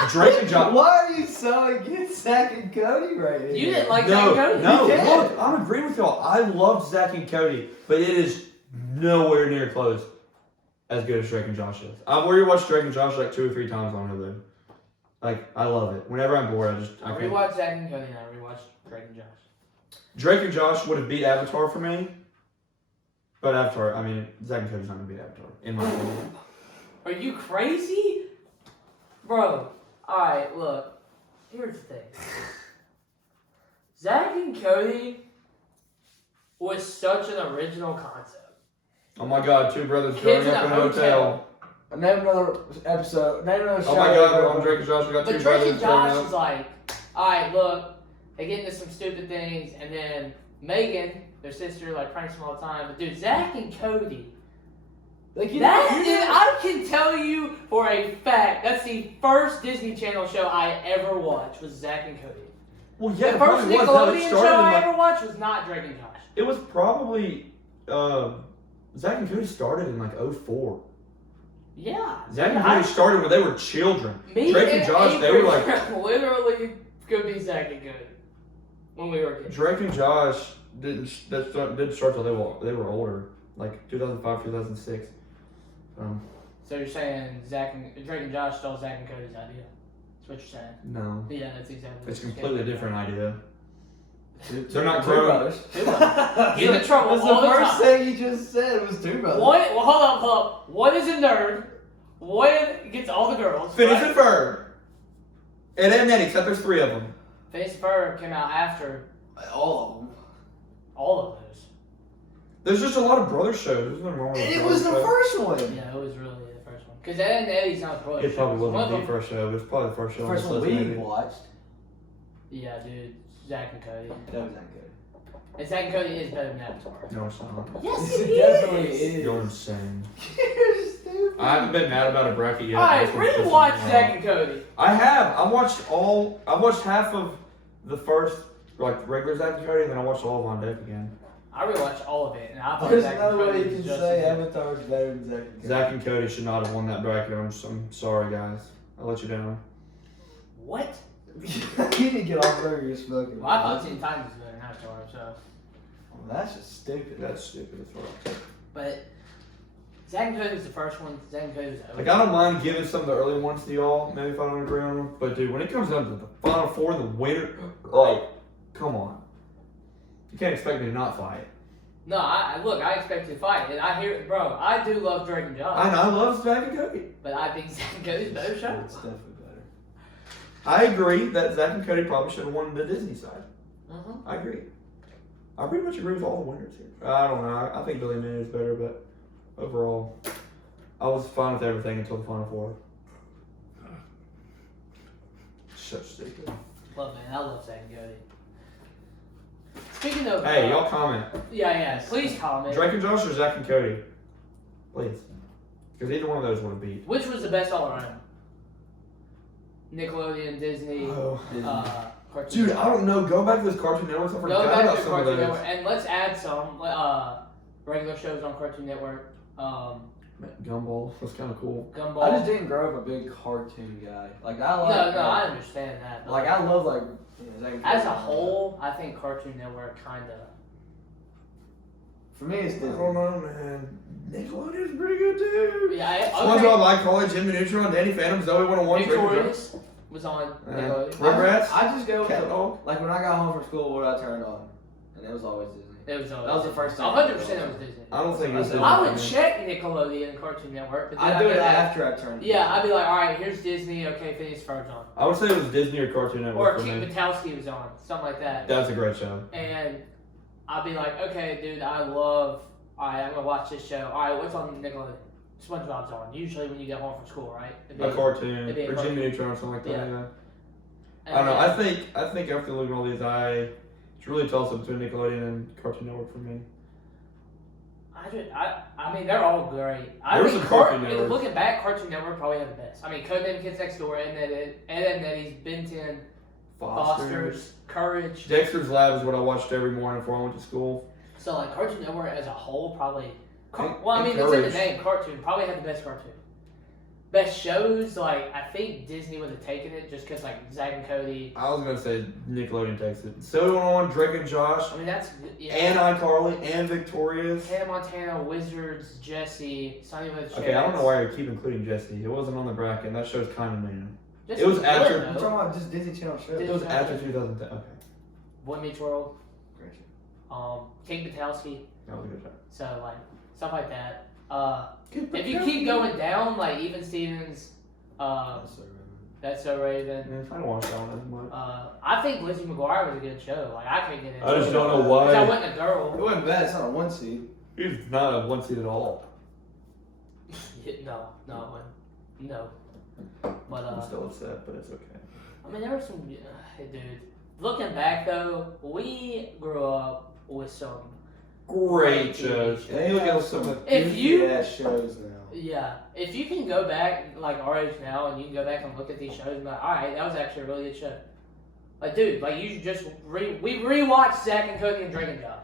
Drake and Josh. Why are you so against Zack and Cody right now? You didn't like Zack No, and Cody? no, You did. look, I'm agreeing with y'all. I love Zack and Cody, but it is nowhere near close as good as Drake and Josh is. I've already watched Drake and Josh like 2 or 3 times on Hulu. Like, I love it. Whenever I'm bored, I I can't. rewatched Zack and Cody and I rewatched Drake and Josh. Drake and Josh would have beat Avatar for me, but Avatar, I mean, Zack and Cody's not gonna beat Avatar, in my opinion. Are you crazy? Bro, alright, look. Here's the thing. Zack and Cody was such an original concept. Oh my god, 2 brothers Kids growing in up a in a hotel. Name another episode. Name another show. Oh my god, on Drake and Josh, we got 2 But Drake brothers and growing Josh up. is like, alright, look, they get into some stupid things, and then Megan, their sister, like pranks them all the time. But dude, Zack and Cody, Like, you I can tell you for a fact, that's the first Disney Channel show I ever watched was Zack and Cody. Well, yeah, The it first probably was. How it Nickelodeon started show in, I like, ever watched was not Drake and Josh. it was probably, Zack and Cody started in like 04. Yeah. Zack and Cody started when they were children. Me Drake and Josh, they were like, literally could be Zack and Cody when we were kids. Drake and Josh didn't start till they were older, like 2005, 2006. So you're saying Drake and Josh stole Zack and Cody's idea? That's what you're saying? No, Yeah, that's exactly. it's a what you're completely saying. different idea. They're not two grown. brothers. Get in trouble That's all the the first time. thing you just said was 2 brothers. Hold up. One is a nerd. One gets all the girls. Phineas right? and Ferb. And Ed and Eddy, except there's 3 of them. Phineas and Ferb came out after. All of them. all of those. There's just a lot of brother shows. There's nothing wrong with And it brother was the show. first one. Yeah, it was really the first one. Because Ed and Eddie's not a brother It probably show. wasn't One the of them- first show, but it's probably the first show. The on first this one list, we maybe. watched. Yeah, dude. Zach and Cody. That was that good. And Zach and Cody is better than Avatar. No, it's not. Yes, it definitely is. You're insane. You're stupid. I haven't been mad about a bracket yet. Alright, This one's pissing rewatch me Zach off. and Cody. I have. I watched half of the first, like, regular Zack and Cody, and then I watched all of On Deck again. I rewatched all of it, and I thought There's Zach no and way Cody you was can just say as good. Avatar's better than Zack and Cody. Zack and Cody should not have won that bracket. I'm sorry, guys. I let you down. What? You need to get off there, you're smoking. Well, I thought Teen Titans was better than Avatar, so. Well, that's just stupid. That's stupid as fuck. But Zach and Cody was the first one. Zach and Cody was over. Like, I don't mind giving some of the early ones to y'all, maybe if I don't agree on them. But, dude, when it comes down to the Final Four and the winner, like, come on. You can't expect me to not fight. No, look, I expect you to fight, and I hear, bro, I do love Drake and Josh, I love Zack and Cody. but I think Zach and Cody's better It's show. definitely better. I agree that Zack and Cody probably should have won the Disney side. I agree. I pretty much agree with all the winners here. I don't know. I think Billy Manning is better, but overall, I was fine with everything until the Final Four. Such stupid. Love, man, I love Zach and Cody. Speaking of, Hey, y'all comment. yeah, please comment. Drake and Josh or Zack and Cody? Please. Because either one of those would have beat. Which was the best all around? Nickelodeon, Disney, Oh. Cartoon Dude, I don't know. Go back to this Cartoon Network. I Go forgot back about to some of Cartoon those. Network, and let's add some regular shows on Cartoon Network. Gumball was kind of cool. Gumball. I just didn't grow up a big cartoon guy. Like I like. no, I understand that. But Like I love like. Zack and as a Cody. whole, I think Cartoon Network kind of. For me, it's I Disney. don't know, man. Nickelodeon's pretty good too. Yeah, SpongeBob, Like College, Jimmy Neutron, Danny Phantom, Zoe 101, Victorious was on Nickelodeon. Rugrats, I just go with Cat the, Dog. like when I got home from school, what I turned on, and it was always Disney. It was always That was the first time. 100% it was Disney. I don't think it was. I would check Nickelodeon and Cartoon Network, but then I do I'd it be like, after I turned. yeah, I'd be like, all right, here's Disney. Okay, Phineas Ferb's on, I would say it was Disney or Cartoon Network or for King me. Batowski was on, something like that. That's a great show. And I'd be like, okay, dude, all right, I'm gonna watch this show. All right, what's on Nickelodeon? SpongeBob's on. Usually when you get home from school, right? It'd be- A cartoon it'd be a or cartoon. Jimmy Neutron or something like that. Yeah. Yeah. and I don't know. then- I think after looking at all these, it's really toss up between Nickelodeon and Cartoon Network for me. I mean, they're all great. I There's think a Cartoon Network. looking back, Cartoon Network probably had the best. I mean, Codename Kids Next Door, Ed and Eddie's, Ben 10, Foster's, Courage. Dexter's Lab is what I watched every morning before I went to school. So like Cartoon Network as a whole probably. And- Well, I and mean, it's in the Courage. name, cartoon. Probably had the best cartoon. Best shows, like I think Disney would have taken it just because like Zack and Cody. I was gonna say Nickelodeon takes it. So on Drake and Josh, I mean that's yeah. and iCarly, and Victorious. Hannah Montana, Wizards, Jesse, Sonny with Okay, I don't know why you keep including Jesse. It wasn't on the bracket. That show's kind of new. Jesse's it was good, after- though. I'm talking about just Disney Channel shows. It was after 2010. Okay, Boy Meets World, Great show. King Batowski. that was a good show. So like stuff like that. Good If you keep going down, like Even Stevens, That's So Raven. I don't watch that one as much. I think Lizzie McGuire was a good show. Like I can't get into I just it. don't know 'Cause I why. wasn't a It girl. wasn't bad. It's not a 1 seed. He's not a one seed at all. No, it wasn't. No. But I'm still upset, but it's okay. I mean, there were some. Dude, looking back though, we grew up with some. Great shows. They Look at have some some of If you- ass shows now. Yeah, if you can go back, like our age now, and you can go back and look at these shows and be like, all right, that was actually a really good show. Like, dude, like you just we rewatched Zack and Cody and Drake and Josh.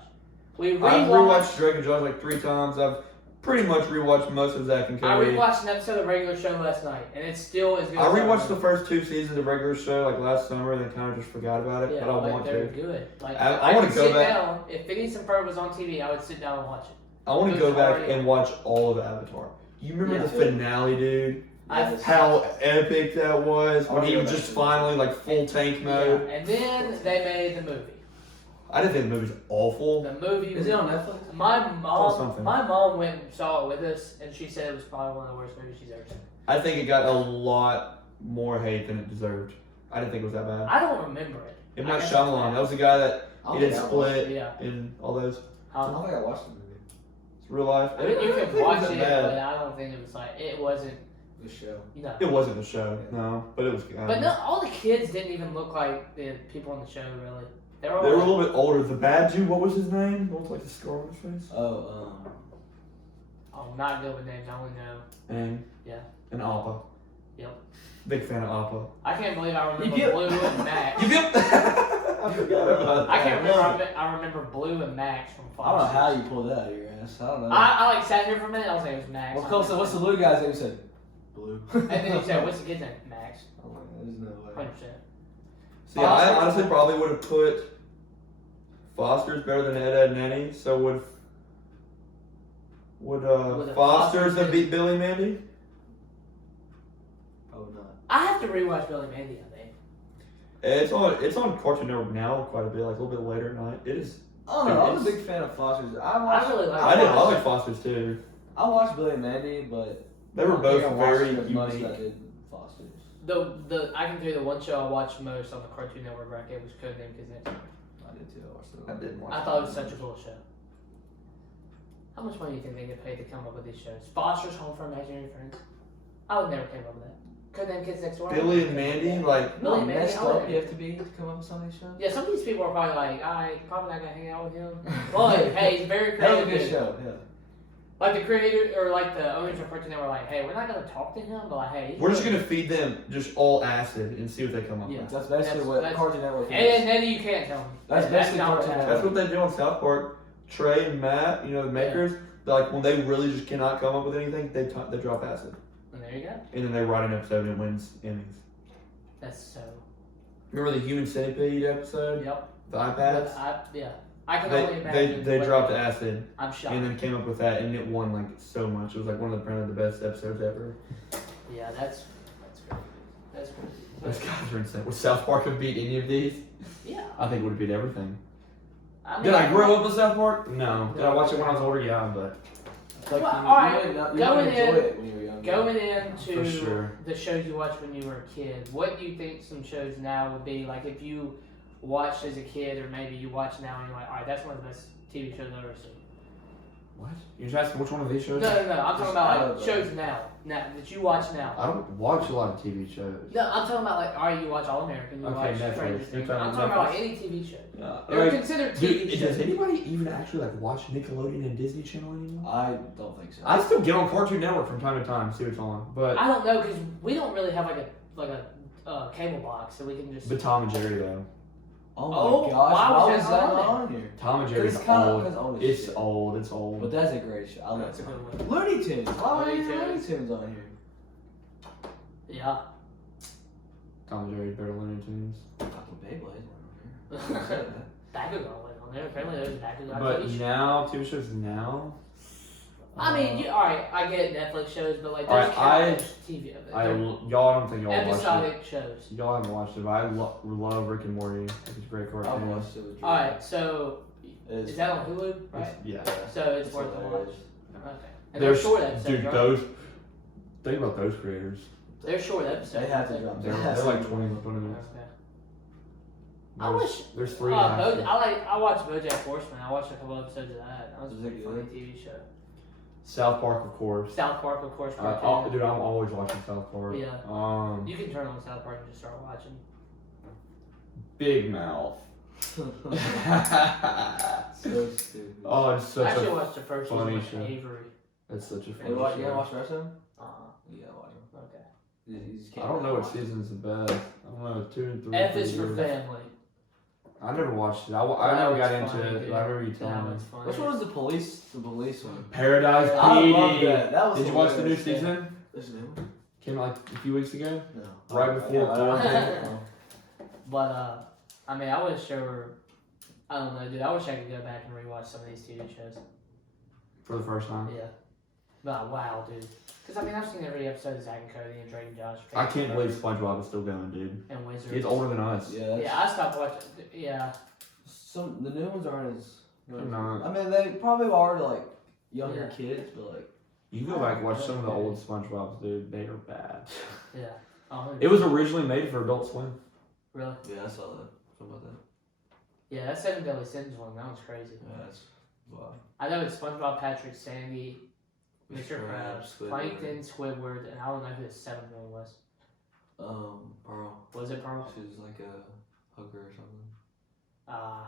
We I've rewatched. rewatched Drake and Josh like 3 times. I've pretty much rewatched most of Zack and I Cody. rewatched an episode of Regular Show last night, and it's still as good. I as rewatched the ever. first 2 seasons of regular show like last summer, and then kind of just forgot about it. Yeah, but I like want they're to. good. Like I wanna could go sit back- down. If Phineas and Ferb was on TV, I would sit down and watch it. I want to Good go back story. and watch all of Avatar. You remember Yeah. the finale, dude? I- How epic that was when Oh, he yeah, was that's just true. finally like full tank Yeah, mode. and then they made the movie. I didn't think the movie was awful. The movie. Is it on Netflix? My mom. something. My mom went and saw it with us, and she said it was probably one of the worst movies she's ever seen. I think it got a lot more hate than it deserved. I didn't think it was that bad. I don't remember it. M. I Night guess Shyamalan, that was the guy that I He don't did think I watched Split Yeah. and all those. I don't think I watched the movie. It's real life. I mean, you I can think watch wasn't it, bad. but I don't think it was like it wasn't. The show. No. It wasn't the show, no, but it was. But no, all the kids didn't even look like the people on the show. Really, they were all. They were a little bit older. The bad Jew, what was his name? What was like the scar on his face? Oh, I'm not good with names. I only know. And Yeah. And Appa. Yep. Big fan of Appa. I can't believe I remember You Blue and Max. You feel? I forgot about that. I can't remember. I remember Blue and Max from Fox. I don't know how you pulled that out of your ass. I don't know. I like sat here for a minute. I was like, it was Max. Well, Cole said, what's the blue guy's name? He said, Blue. And then he said, what's the kid's name? Max. I'm like, there's no way. 100%. See, I honestly probably would have put Foster's better than Ed, Edd and Eddy. So would Foster's Foster's have beat Billy Mandy? Probably not. I have to rewatch Billy Mandy, I think. It's on Cartoon Network now quite a bit, like a little bit later at night. It is. I don't know. I'm a big fan of Foster's. I really like I like Foster's too. I watched Billy and Mandy, but They were I don't think both I watched very it as much as I unique. did Foster's. I can tell you the one show I watched most on the Cartoon Network bracket was Codename Kids Next Door. I did too. I watched it. I didn't watch. I thought it was such a cool show. How much money do you think they get paid to come up with these shows? Foster's Home for Imaginary Friends. I would never came up with that. Codename Kids Next Door. Billy and Mandy, like Billy No, and Mandy. messed I would- up you have to be to come up with some of these shows. Yeah, some of these people are probably like, I probably not gonna hang out with him. But hey, he's very That was a creative. good show. Yeah. Like the creator or like the owners of Cartoon Network were like, hey, we're not gonna talk to him, but like, hey, he's we're just really- gonna feed them just all acid and see what they come up Yeah. with. That's basically That's- what Cartoon Network is. And then you can't tell me. That's basically not what Cartoon happened. That's what they do on South Park. Trey and Matt, you know the makers. Like when they really just cannot come up with anything, they drop acid, And there you go. and then they write an episode and it wins Emmys. That's so. Remember the Human Centipede episode? Yep. The iPads. I can only imagine. They what- dropped acid I'm shocked. and then came up with that, and it won like so much. It was like one of the best episodes ever. Yeah, that's great. That's great. As Catherine said, would South Park have beat any of these? Yeah. I think it would have beat everything. I mean, Did I grow up with South Park? No. Did I watch it when I was older? Yeah, but It's like Well, you, alright, you wouldn't going enjoy in- it when you were young. Going into For sure. the shows you watched when you were a kid, what do you think some shows now would be? Like if you watched as a kid, or maybe you watch now and you're like, all right, that's one of the best TV shows I've ever seen. what? You're just asking which one of these shows? No, I'm talking about like Just shows now that you watch now. I don't watch a lot of TV shows. No, I'm talking about like, all right, you watch All American, you Okay, watch Netflix. Stranger You're Things. talking I'm about talking about Netflix. any TV show. Yeah. They're considered TV Dude, shows. does anybody even actually like watch Nickelodeon and Disney Channel anymore? I don't think so. I still get on Cartoon Network from time to time, see what's on, but I don't know because we don't really have like a cable box, so we can just. but Tom and Jerry though. Oh my Oh, gosh, why why was was that that on on here? Tom and Jerry's It's kinda- old. it's old as It's shit. old. It's old. But that's a great show. I love That's a it. good one. Looney Tunes. Why would Looney you Looney Tunes. Tunes on here? Yeah. Tom and Jerry's better Looney Tunes. Fucking Beyblade on here. Bakugan went on there. Apparently, there's Bakugan But TV show. now TV shows now. I mean, alright, I get Netflix shows, but like Alright, those count as TV. Y'all don't think y'all watch it. Episodic shows. Y'all haven't watched it, but I love Rick and Morty. It's a great I've cartoon. watched it with you. Alright, so It's- is that on Hulu? Right. Yeah. So it's worth a watch. hilarious. Okay. And they're There's short episodes. dude, right? those. Think about those creators. They're short episodes. They have to drop They're that. like 20 minutes. Okay. I There's- wish. There's three and a half. I watched BoJack Horseman. I watched a couple episodes of that. That was a Was it pretty funny good? TV show. South Park, of course. South Park, of course. Dude, I'm always watching South Park. Yeah. You can turn on South Park and just start watching. Big Mouth. So stupid. Oh, it's I such actually a. watched the first funny season with show. Avery. It's such a You funny gotta show. watch the rest of them? Uh-huh. You gotta watch them. Okay. You just I can't don't know not what watch them. season's the best. I don't know, 2 and 3. F is for family. I never watched it. I That never was got into funny, it. dude. But I remember you That telling me. was funny. Which one was the police? The police one. Paradise I love PD. that. That was Did you watch the new hilarious. season? There's a new one? Came out like a few weeks ago. No. Right before I don't quarantine. know. But I mean, I wish there were. I don't know, dude. I wish I could go back and rewatch some of these TV shows. For the first time. Yeah. But wow, dude. Because I mean, I've seen every episode of Zack and Cody and Drake and Josh. I can't believe SpongeBob is still going, dude. And Wizards. He's older than us. Yeah, that's, Yeah, I stopped watching. Yeah. the new ones aren't as. They're not. I mean, they probably are to like younger Yeah. kids, but like. You go back and watch some of the old SpongeBob's, dude. They are bad. Yeah. Oh, It was originally made for Adult Swim. really. Yeah, I saw that. Something about that. Yeah, that Seven Deadly Sins one, that one's crazy. Yeah, that's wow. I know it's SpongeBob, Patrick, Sandy, Mr. Krabs, Squidward. Plankton, Squidward, and I don't know who the seventh one was. Pearl. Was it Pearl? She was like a hooker or something. Uh,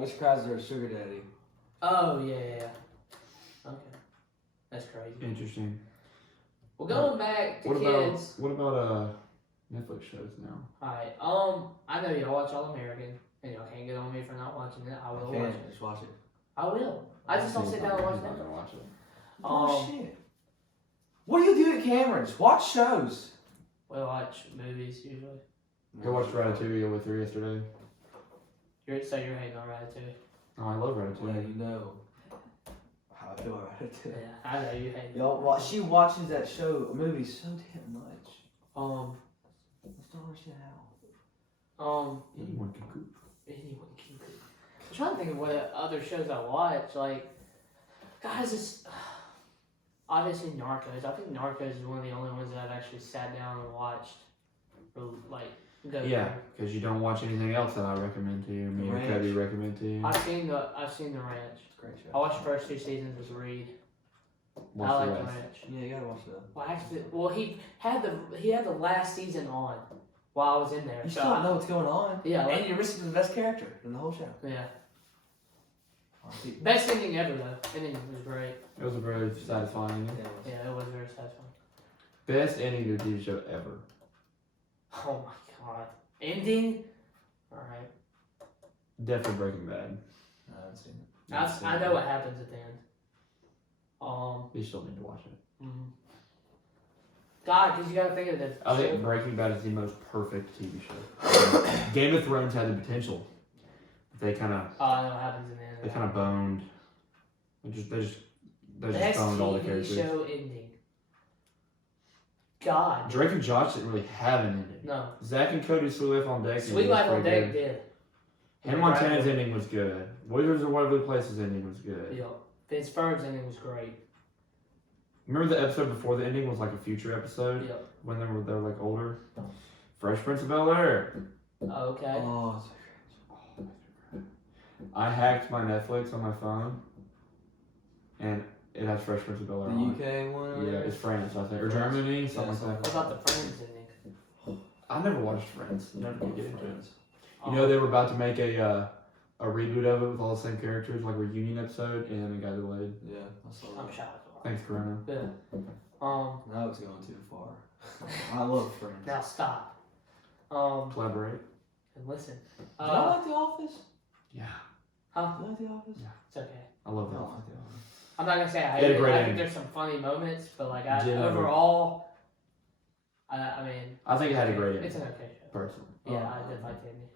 Mr. Krabs or Sugar Daddy. oh, yeah. Okay. That's crazy. Interesting. Well, going back to kids. What about Netflix shows now? Alright, I know y'all watch All American, and y'all can't get on me for not watching it. I will watch it. Just watch it. I will. I just don't sit down and watch I'm not it. gonna watch it. Oh shit. What do you do at Cameron's? Watch shows. We watch movies usually. I watched Ratatouille with her yesterday. So you're hating on Ratatouille? Oh, I love Well, Ratatouille. you know how I feel about it too. Yeah, I know you hate it. Yo, she watches that movie so damn much. I just don't understand how. Anyone can cook. Anyone can cook. I'm trying to think of what other shows I watch. Like, guys, it's obviously Narcos. I think Narcos is one of the only ones that I've actually sat down and watched. Or, like, go Yeah, through. because you don't watch anything else that I recommend to you. Me and Ranch. Cody recommend to you. I've seen the Ranch. It's a great show. I watched the first 2 seasons with Reed. What's I the like the rest? Ranch. Yeah, you gotta watch that. Well, he had the last season on while I was in there. You so still don't know what's going on. Yeah, and you're missing the best character in the whole show. Yeah. Best ending ever though. Ending was great. It was a very satisfying. Yeah, it was very satisfying. Best ending to a TV show ever. Oh my god. Ending? Alright. Definitely Breaking Bad. I haven't seen it. I know what happens at the end. You still need to watch it. God, because you gotta think of this. I think Breaking Bad is the most perfect TV show. Game of Thrones had the potential. They kind of. Oh, I know what happens in the end. They kind of boned. They just Best boned all the TV characters. show ending. God. Drake and Josh didn't really have an ending. No. Zach and Cody Sweet Life on Deck. Sweet Life on Deck did. Hannah Montana's ending was good. Wizards of Waverly Place's ending was good. Yeah. Vince Ferg's ending was great. Remember the episode before the ending was like a future episode? Yeah. When they were like older? Fresh Prince of Bel-Air. Okay. Oh, I hacked my Netflix on my phone, and it has Fresh Prince of Bel-Air the on UK one? it. Yeah, it's France, I think. Or Germany, something Yeah, like What that. about the Friends ending? I never watched Friends. Never could get into it. Friends. You know they were about to make a reboot of it with all the same characters, like a reunion episode, and it got delayed. Yeah, I saw I'm that. shocked. Thanks, Corona. Yeah. Now it's going too far. I love Friends. Now stop. Collaborate. And listen. Do y'all like The Office? Yeah, Huh? Do you like The Office? Yeah. It's okay. I love I that. don't like The Office. I'm not gonna say I They hate had a it. great I ending. think there's some funny moments, but like Yeah. overall, I mean. I think it had a great It's ending, an okay show. personally. Yeah, I did like the ending.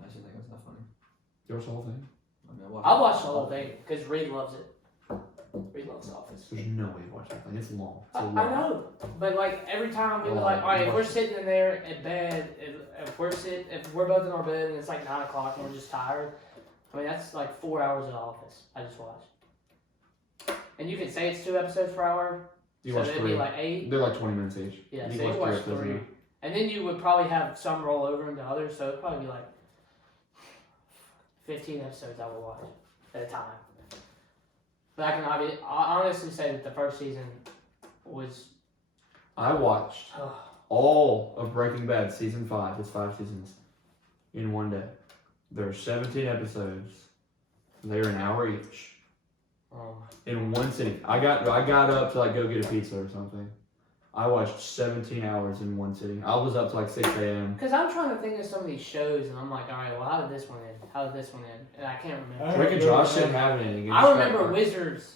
I actually think it's not funny. You watched the whole thing? I mean, I watched the whole thing because Reed loves it. Reed loves The Office. There's no way you watch that thing. It's long. It's I a lot. know, but like every time we were Oh, like, all right, if watch we're it. sitting in there in bed, if we're both in our bed and it's like 9 o'clock and we're just tired, I mean that's like 4 hours of The Office. I just watched, and you could say it's 2 episodes per hour, You so watch it'd 3. be like 8. They're like 20 minutes each. Yeah, you so you can watch episodes 3, now. and then you would probably have some roll over into others, so it'd probably be like 15 episodes I would watch at a time. But I honestly say that the first season was. I watched all of Breaking Bad season 5. It's 5 seasons in one day. There are 17 episodes. They're an hour each in one sitting. I got up to like go get a pizza or something. I watched 17 hours in one sitting. I was up to like 6 a.m. Because I'm trying to think of some of these shows, and I'm like, all right, well, how did this one end? How did this one end? And I can't remember. Drake and Josh didn't have anything. I remember Wizards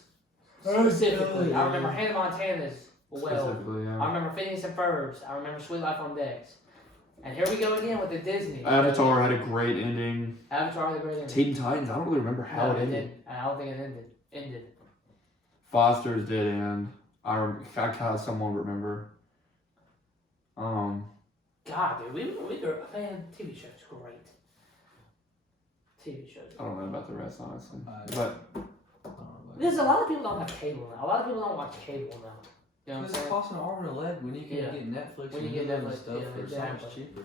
specifically. I remember Hannah Montana's well. Specifically, yeah. I remember Phineas and Ferb's. I remember Sweet Life on Decks. And here we go again with the Disney. Avatar had a great ending. Avatar had a great ending. Teen Titans, I don't really remember how it ended. didn't. I don't think it ended. Foster's did end. I someone remember. God, dude, we were, man, TV shows great. TV shows. I don't know about the rest, honestly. But I don't know. There's a lot of people don't have cable now. A lot of people don't watch cable now. You know what I'm Because it's saying? costing an arm and a leg when you can Yeah. get Netflix When and you get Hulu and Netflix, stuff yeah, for so exactly. much cheaper.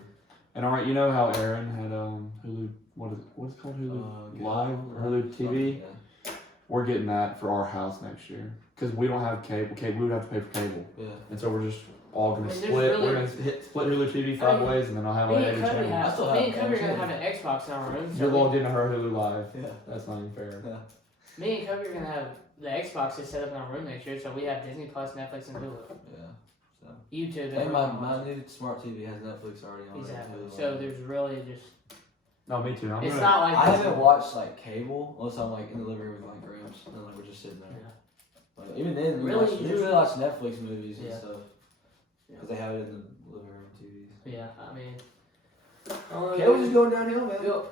And alright, you know how Aaron had Hulu, what is it called, Hulu Live or Hulu TV? Yeah. We're getting that for our house next year because we don't have cable. We would have to pay for cable. Yeah. And so we're just all gonna split. Really, we're gonna split Hulu TV 5 ways, and then I'll have me like and every Cody channel. have, me and Cody are gonna have an Xbox in our room. You're logged into her Hulu Live. Yeah. That's not even fair. Yeah. Me and Cody are gonna have the Xbox is set up in our room next year, so we have Disney Plus, Netflix, and Hulu. Yeah. So. YouTube. And my new smart TV has Netflix already on Exactly. it. So there's really just. No, me too. It's not like I haven't watched like cable unless I'm like in the living room with like Gramps and like we're just sitting there. Yeah. But even then, we Really, usually watch Netflix movies and Yeah. stuff because they have it in the living room TVs. Yeah, I mean. Cable's just going downhill, man. Yo,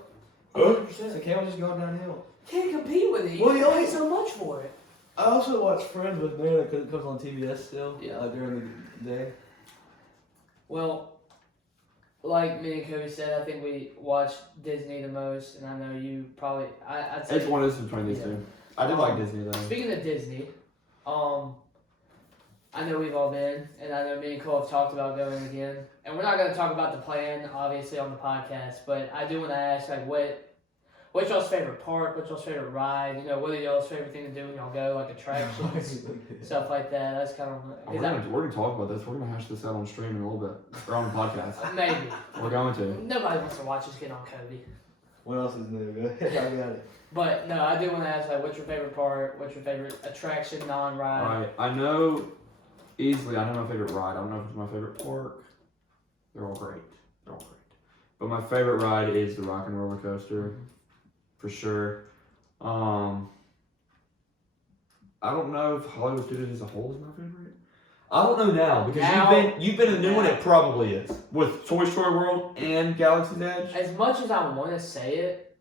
So cable's just going downhill. can't compete with it. Well, you pay only- so much for it. I also watch Friends with Nana because it comes on TBS still. Yeah. During the day. Well, like me and Cody said, I think we watch Disney the most, and I know you probably. I'd say. It's one of those between these two. I did like Disney though. Speaking of Disney, I know we've all been, and I know me and Cole have talked about going again. And we're not going to talk about the plan, obviously, on the podcast, but I do want to ask, like, what's y'all's favorite park? What's y'all's favorite ride? You know, what are y'all's favorite thing to do when y'all go, like attractions, stuff like that? That's kind of. We're gonna talk about this. We're gonna hash this out on stream in a little bit, or on the podcast. Maybe. We're going to. Nobody wants to watch us get on Cody. What else is new? I got it. But no, I do want to ask, like, what's your favorite park? What's your favorite attraction, non-ride? Alright, I know easily. I know my favorite ride. I don't know if it's my favorite park. They're all great. But my favorite ride is the Rock and Roller Coaster, for sure. I don't know if Hollywood Studios as a whole is my favorite. I don't know now because you've been in the new one. It probably is with Toy Story World and Galaxy's Edge. As much as I want to say it,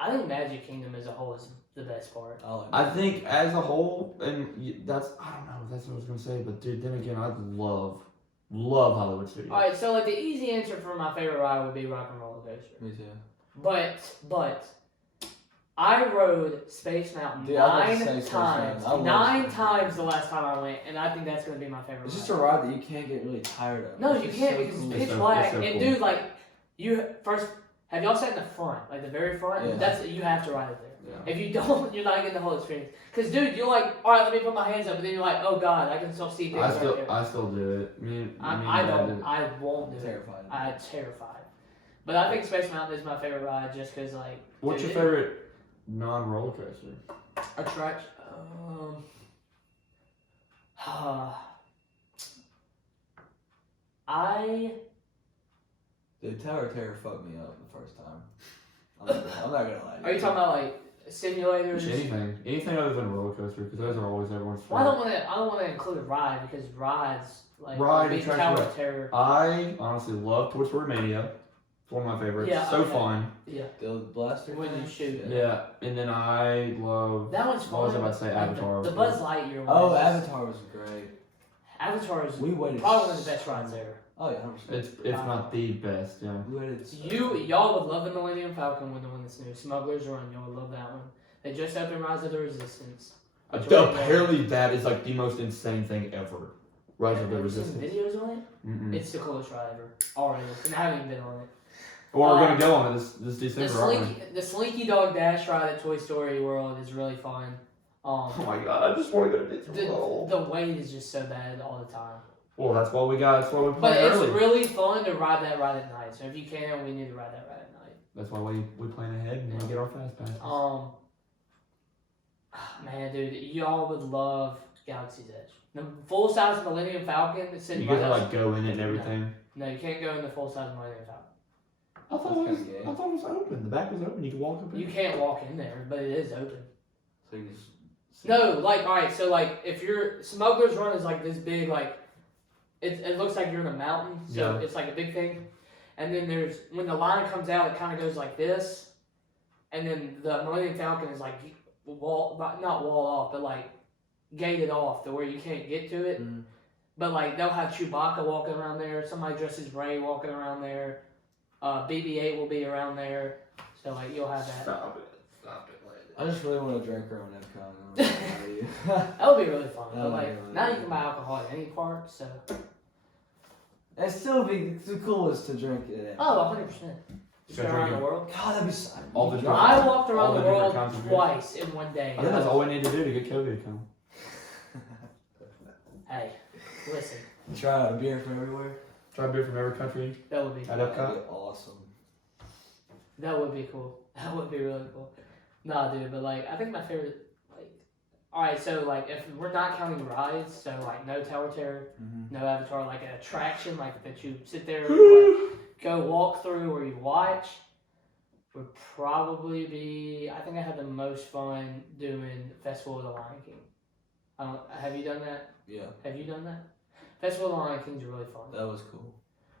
I think Magic Kingdom as a whole is the best part. I think as a whole, and that's I don't know if that's what I was gonna say, but dude, then again, I love Hollywood Studios. All right, so like the easy answer for my favorite ride would be Rock and Roller Coaster. Me too. But I rode Space Mountain Dude, I was 9 gonna say Space times. Mountain. 9 times the last time I went, and I think that's gonna be my favorite. It's just ride. a ride that you can't get really tired of. No, It's you just can't so because cool. it's pitch so black. cool. And dude, like you first, have y'all sat in the front, like the very front? Yeah. That's you have to ride it there. Yeah. If you don't, you're not getting the whole experience. Cause dude, you're like, all right, let me put my hands up, and then you're like, oh god, I can still see things right there. I still do it. I don't. I won't do it. Terrified. I'm terrified. But I think Space Mountain is my favorite ride, just cause like. What's your favorite non-roller coaster? Attraction. Dude, Tower of Terror fucked me up the first time. I'm not gonna lie. Are you talking about like simulators? Anything other than a roller coaster, because those are always everyone's favorite. Well, I don't want to include a ride because rides like Ride, Tower attraction, of Terror. I honestly love Toy Story Mania. It's one of my favorites. Yeah, so okay. fun. Yeah. The blaster When you thing? shoot. Yeah, and then I love. That one's fun. What was I about to say? Avatar. The Buzz Lightyear one. Oh, is- Avatar was great. Avatar is We waited. probably one of the best rides ever. Oh yeah, 100%. It's not the best. Yeah. We waited. Y'all would love the Millennium Falcon when the one that's new. Smugglers Run, y'all would love that one. They just opened Rise of the Resistance. which Apparently, that is like the most insane thing ever. Rise of the Have you seen Resistance. videos on it? Mm-mm. It's the coolest ride ever. Already. And I haven't even been on it. Well, we're gonna go on it this The December, aren't we? Slinky, the Slinky Dog Dash ride at Toy Story World is really fun. Oh my god, I just want to go to Disney The World. wait is just so bad all the time. Well, that's why we But play it's early. really fun to ride that ride at night. So if you can, we need to ride that ride at night. That's why we plan ahead and we get our fast passes. Man, dude, y'all would love Galaxy's Edge. The full size Millennium Falcon is sitting You right get to outside. like go in it and everything. No, you can't go in the full size Millennium Falcon. I thought it was open. The back was open. You could walk up in. You can't walk in there, but it is open. So you just. No, like, alright, so like, if you're, Smuggler's Run is like this big, like, it looks like you're in a mountain, so Yeah. it's like a big thing. And then there's, when the line comes out, it kind of goes like this. And then the Millennium Falcon is like, not wall off, but like, gated off to where you can't get to it. Mm. But like, they'll have Chewbacca walking around there, somebody dressed as Rey walking around there, BB-8 will be around there, so like, you'll have that. Stop it, lady. I just really want to drink around Epcot. That would be really fun. That But would like, be really now you fun. can buy alcohol at any park, so. It'd still be the coolest to drink it. Oh, 100%. Just Go go around drink the it. world. God, that'd be so. All the different- I walked all around the the world different kinds of beer. twice in one day. I think that's all we need to do to get COVID to come. Hey, listen, Try out a beer from everywhere. Try beer from every country that would be at That'd Epcot. be awesome. that would be cool. That would be really cool. Nah, dude, but like I think my favorite, like, all right, so like if we're not counting rides, so like no Tower Terror, Mm-hmm. no Avatar, like an attraction like that you sit there like go walk through or you watch would probably be. I think I had the most fun doing Festival of the Lion King. Have you done that? Yeah, Have you done that? Festival of the Lion King's really fun. that was cool.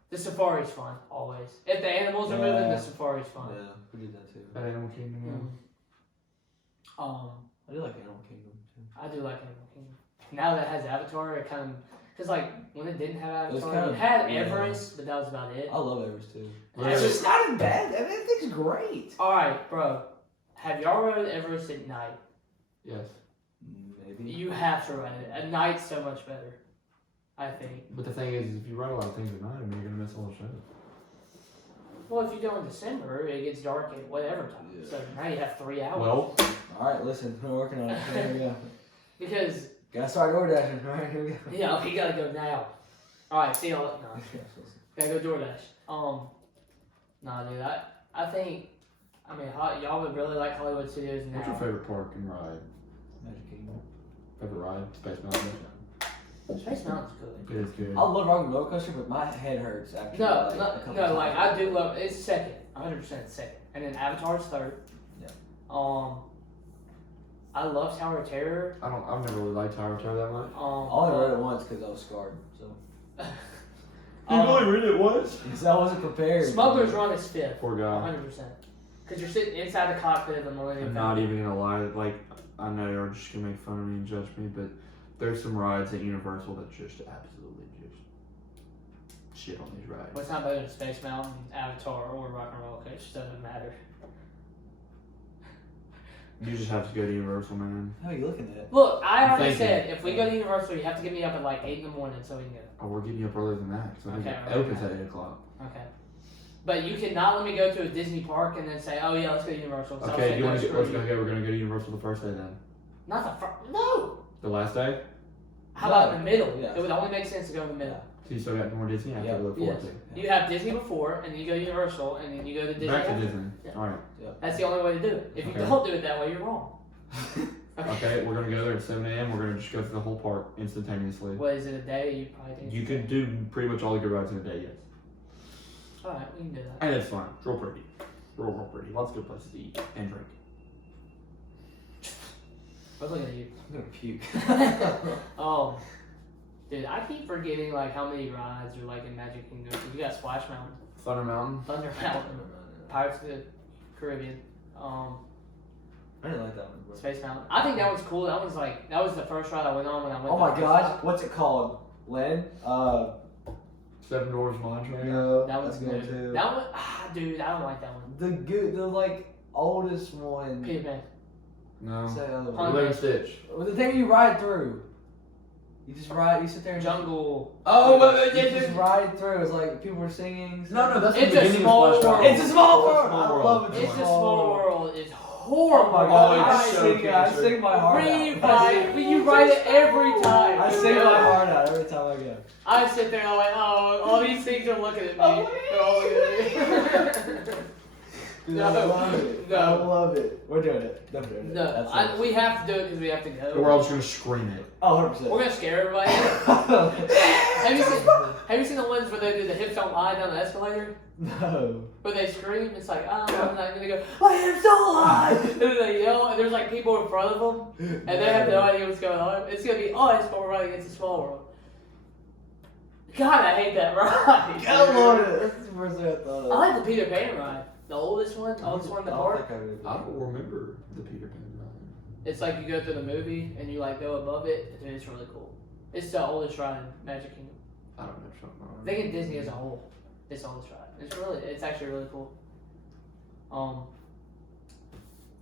The safari's fun, always. If the animals are moving, the safari's fun. Yeah, we did that too. At Animal Kingdom, yeah. I do like Animal Kingdom too. I do like Animal Kingdom. Now that it has Avatar, it kind of, cause like when it didn't have It was Avatar, kind it of- had yeah. Everest, but that was about it. I love Everest too. Everest- It's just not as bad. I mean, everything's great. All right, bro. Have y'all rode Everest at night? Yes. Maybe. You have to ride it. At night's so much better, I think. But the thing is if you write a lot of things at night, I mean, you're going to miss all the show. Well, if you go in December, it gets dark at whatever time. Yeah. So now you have 3 hours. Well, All right, listen, we're working on it. Here we go. Because, Gotta start DoorDashing. All right, here we go. yeah, you gotta go now. All right, see y'all. No, gotta go DoorDash. Nah, dude, I think, I mean, y'all would really like Hollywood Studios now. what's your favorite park and ride? Magic Kingdom. Favorite ride? Space Mountain. Space Mountain's good. It is good. I love riding roller coaster, but my head hurts after. No, like, a couple no, like times. I do love it's second, 100% second, and then Avatar's third. Yeah. I love Tower of Terror. I've never really liked Tower of Terror that much. I only read it once because I was scarred, so. read it once? Because I wasn't prepared. Smuggler's Run is fifth, Poor guy. 100%. Because you're sitting inside the cockpit of the Millennium I'm Falcon. not even gonna lie, like, I know you're just gonna make fun of me and judge me, but there's some rides at Universal that just absolutely just shit on these rides. Well, it's not better than Space Mountain, Avatar, or Rock and Roller Coaster. Doesn't matter. You just have to go to Universal, man. How are you looking at? Look, I already Thank you. said if we go to Universal, you have to get me up at like 8 in the morning so we can go. Oh, we're getting you up earlier than that, because I think Okay, it okay. opens at 8 o'clock. Okay. But you cannot let me go to a Disney park and then say, oh yeah, let's go to Universal. So I'll Okay, say, you no, want to screw let's you. go. Okay, we're gonna go to Universal the first day then. Not the first. No. The last day? How about in the middle? Yeah. It would only make sense to go in the middle. So you still got more Disney after Yeah. to look forward Yes. to. You have Disney before, and then you go to Universal, and then you go to Disney. Back to after. Disney. Yeah. Alright. That's the only way to do it. If you Okay. don't do it that way, you're wrong. Okay, we're gonna go there at 7 a.m. We're gonna just go through the whole park instantaneously. What is it, a day? You probably think. You can do pretty much all the good rides in a day, yes. Alright, we can do that. And it's fun. It's real pretty. Real pretty. Lots of good places to eat and drink. But look at you. I'm gonna puke. Dude, I keep forgetting like how many rides are like in Magic Kingdom. You got Splash Mountain, Thunder Mountain. Thunder Mountain, Pirates of the Caribbean, I didn't like that one, bro. Space Mountain. I think that was cool. That was the first ride I went on when I went. Oh to my First gosh, Stop. what's it called? Len? Seven Dwarfs Mine Train. No, That one's that's good good. too. That one, dude, I don't like that one. The like oldest one. Peter Pan. No. What's that other one? Pun- Lilo and Stitch. Well, the thing you ride through. You just ride. You sit there and Jungle. You just ride through. It's like people are singing. No, that's It's the a beginning small of Splash world. Mountain. It's a small world. Small I world. love it. It's a small world. It's horrible. Oh my god! Oh, I it's so sing. I cancer. sing my heart out. You write it every time. I sing my heart out every time I go. I sit there and I'm like, oh, all these things are looking at me. Oh, They're all looking at me. Dude, No, I love it. no. I love it. We're doing it. Definitely doing it. No, That's it. we have to do it because we have to We're go. all just gonna scream it. Oh, We're 100%. gonna scare everybody. Have you seen the ones where they do the hips don't lie down the escalator? No. Where they scream? It's like, oh, I'm not gonna go. My hips don't lie. And then they yell, and there's like people in front of them, and they have no idea what's going on. It's gonna be us, but we're running against a small world. God, I hate that ride. I love it. That's the first thing I thought of. I like the Peter Pan ride. The oldest one in the I park. don't think I would. I don't remember the Peter Pan ride. It's like you go through the movie and you like go above it. Dude, it's really cool. It's the oldest ride in Magic Kingdom. I don't know something. I think in Disney as a whole, it's the oldest ride. It's actually really cool.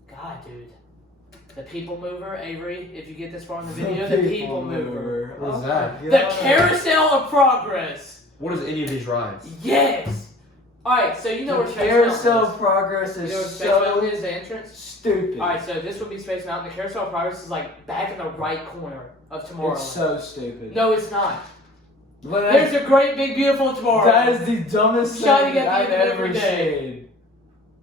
God, dude, the People Mover, Avery. If you get this far in the video, the People Mover, What is that? the Carousel of Progress. What is any of these rides? Yes! Alright, so you know where Space Carousel Mountain of Progress is. is You know where Space so Mountain is, the entrance? stupid. Alright, so this would be Space Mountain. The Carousel of Progress is like back in the right corner of Tomorrowland. It's so stupid. No, it's not. But There's a great big beautiful Tomorrowland. that is the dumbest Shining thing at the I've end of ever every day. seen.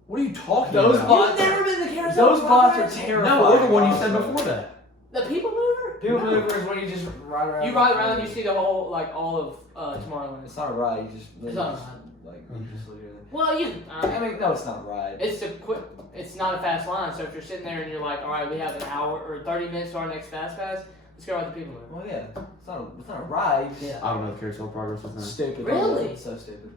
What are you talking Those about? bots- You've never been to the Carousel Those of bots are Progress? terrifying. No, the one you said before that. The People Mover? People No. mover is when you just ride around. You ride around and you see the whole, like, all of Tomorrowland. It's not a ride. You just It's not a just, ride. like you just literally. Well, you. I mean, no, it's not a ride. It's a quick. It's not a fast line. So if you're sitting there and you're like, all right, we have an hour or 30 minutes to our next fast pass, let's go ride the People Mover. Well, yeah, it's not a ride. Yeah. I don't know if Carousel of Progress is It's there. stupid. Really? It's so stupid.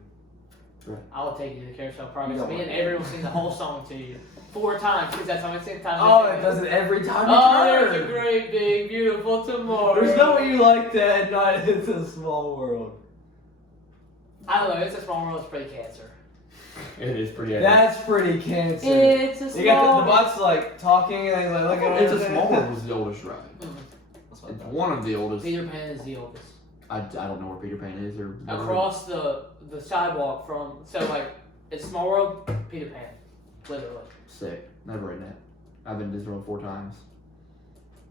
I will take you to the Carousel of You Progress. don't Me want and to. Avery will sing the whole song to you 4 times because that's how many times. Oh, it does it every time you Oh, turn. there's a great big beautiful tomorrow. There's no way you like that and not It's a Small World. I don't know. It's a small world. It's pretty cancer. It is pretty epic. That's pretty cancer. It's a small. You got the bots like talking and he's like looking at It's a Small World was the oldest ride. That's what I It's thought. one of the oldest. Peter Pan is the oldest. I don't know where Peter Pan is or Across the sidewalk from it's Small World, Peter Pan, literally. Sick. Never ridden it. I've been to Disney World 4 times.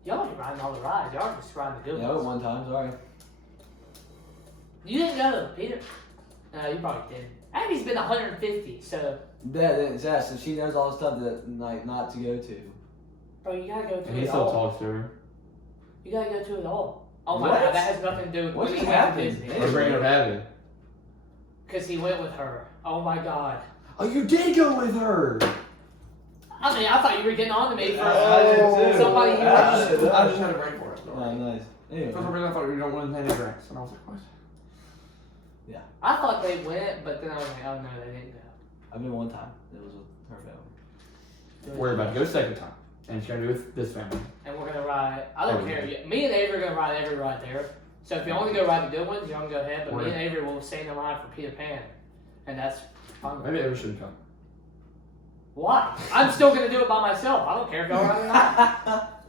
Y'all be riding all the rides. Y'all just riding the good Yeah, I went ones. one time, sorry. You didn't go to Peter. No, you probably didn't. Abby's been 150, so Yeah, so she knows all the stuff that like not to go to. bro, you gotta go to And he it still all. talks to her. You gotta go to it all. Oh my What? god, that has nothing to do with What when just he went to happened? Disney. We're bringing up Abby. Because he went with her. Oh my god. Oh, you did go with her! I mean, I thought you were getting on to me for I did too. somebody you I were. did. I just had a break for it. Oh, nice. Anyway. For some reason I thought you don't want to pay any drinks. And I was like, what? I thought they went, but then I was like, oh no, they didn't go. I've been one time. It was with her family. We're about to go second time. And it's going to be with this family. And we're gonna ride. I don't Every care. Me and Avery are gonna ride every ride there. So if you want to go ride the good ones, you want to go ahead. But me Right. and Avery will stay in the line for Peter Pan, and that's fun. Maybe Abby shouldn't come. Why? I'm still gonna do it by myself. I don't care if y'all ride or not.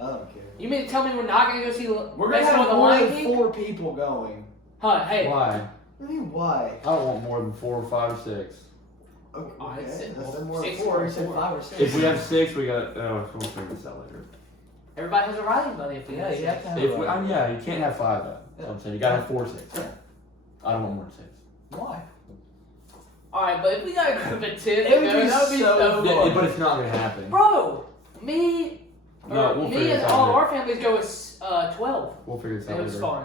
I don't care. You mean to tell me we're not gonna go see? We're gonna Festival have of the more Lion than King? 4 people going. Huh? Hey. Why? What do you mean, why? I don't want more than 4 or 5 or 6. Okay, Alright, six- that's well, more than 6 4. or You said 4. 5 or 6. If we have 6, we got. Oh, we'll figure this out later. Everybody has a riding buddy. If we Yeah, have you have to have If we, a- yeah, you can't have 5 though. That's what I'm saying. You gotta have 4 or 6. Yeah. I don't want more than 6. Why? All right, but if we got a group of 10, It would be that would be so so fun. fun. Yeah, but it's not gonna happen. Bro, me, No, or we'll me figure and this all out of later. our families go with 12. We'll figure this out And it was later. fun.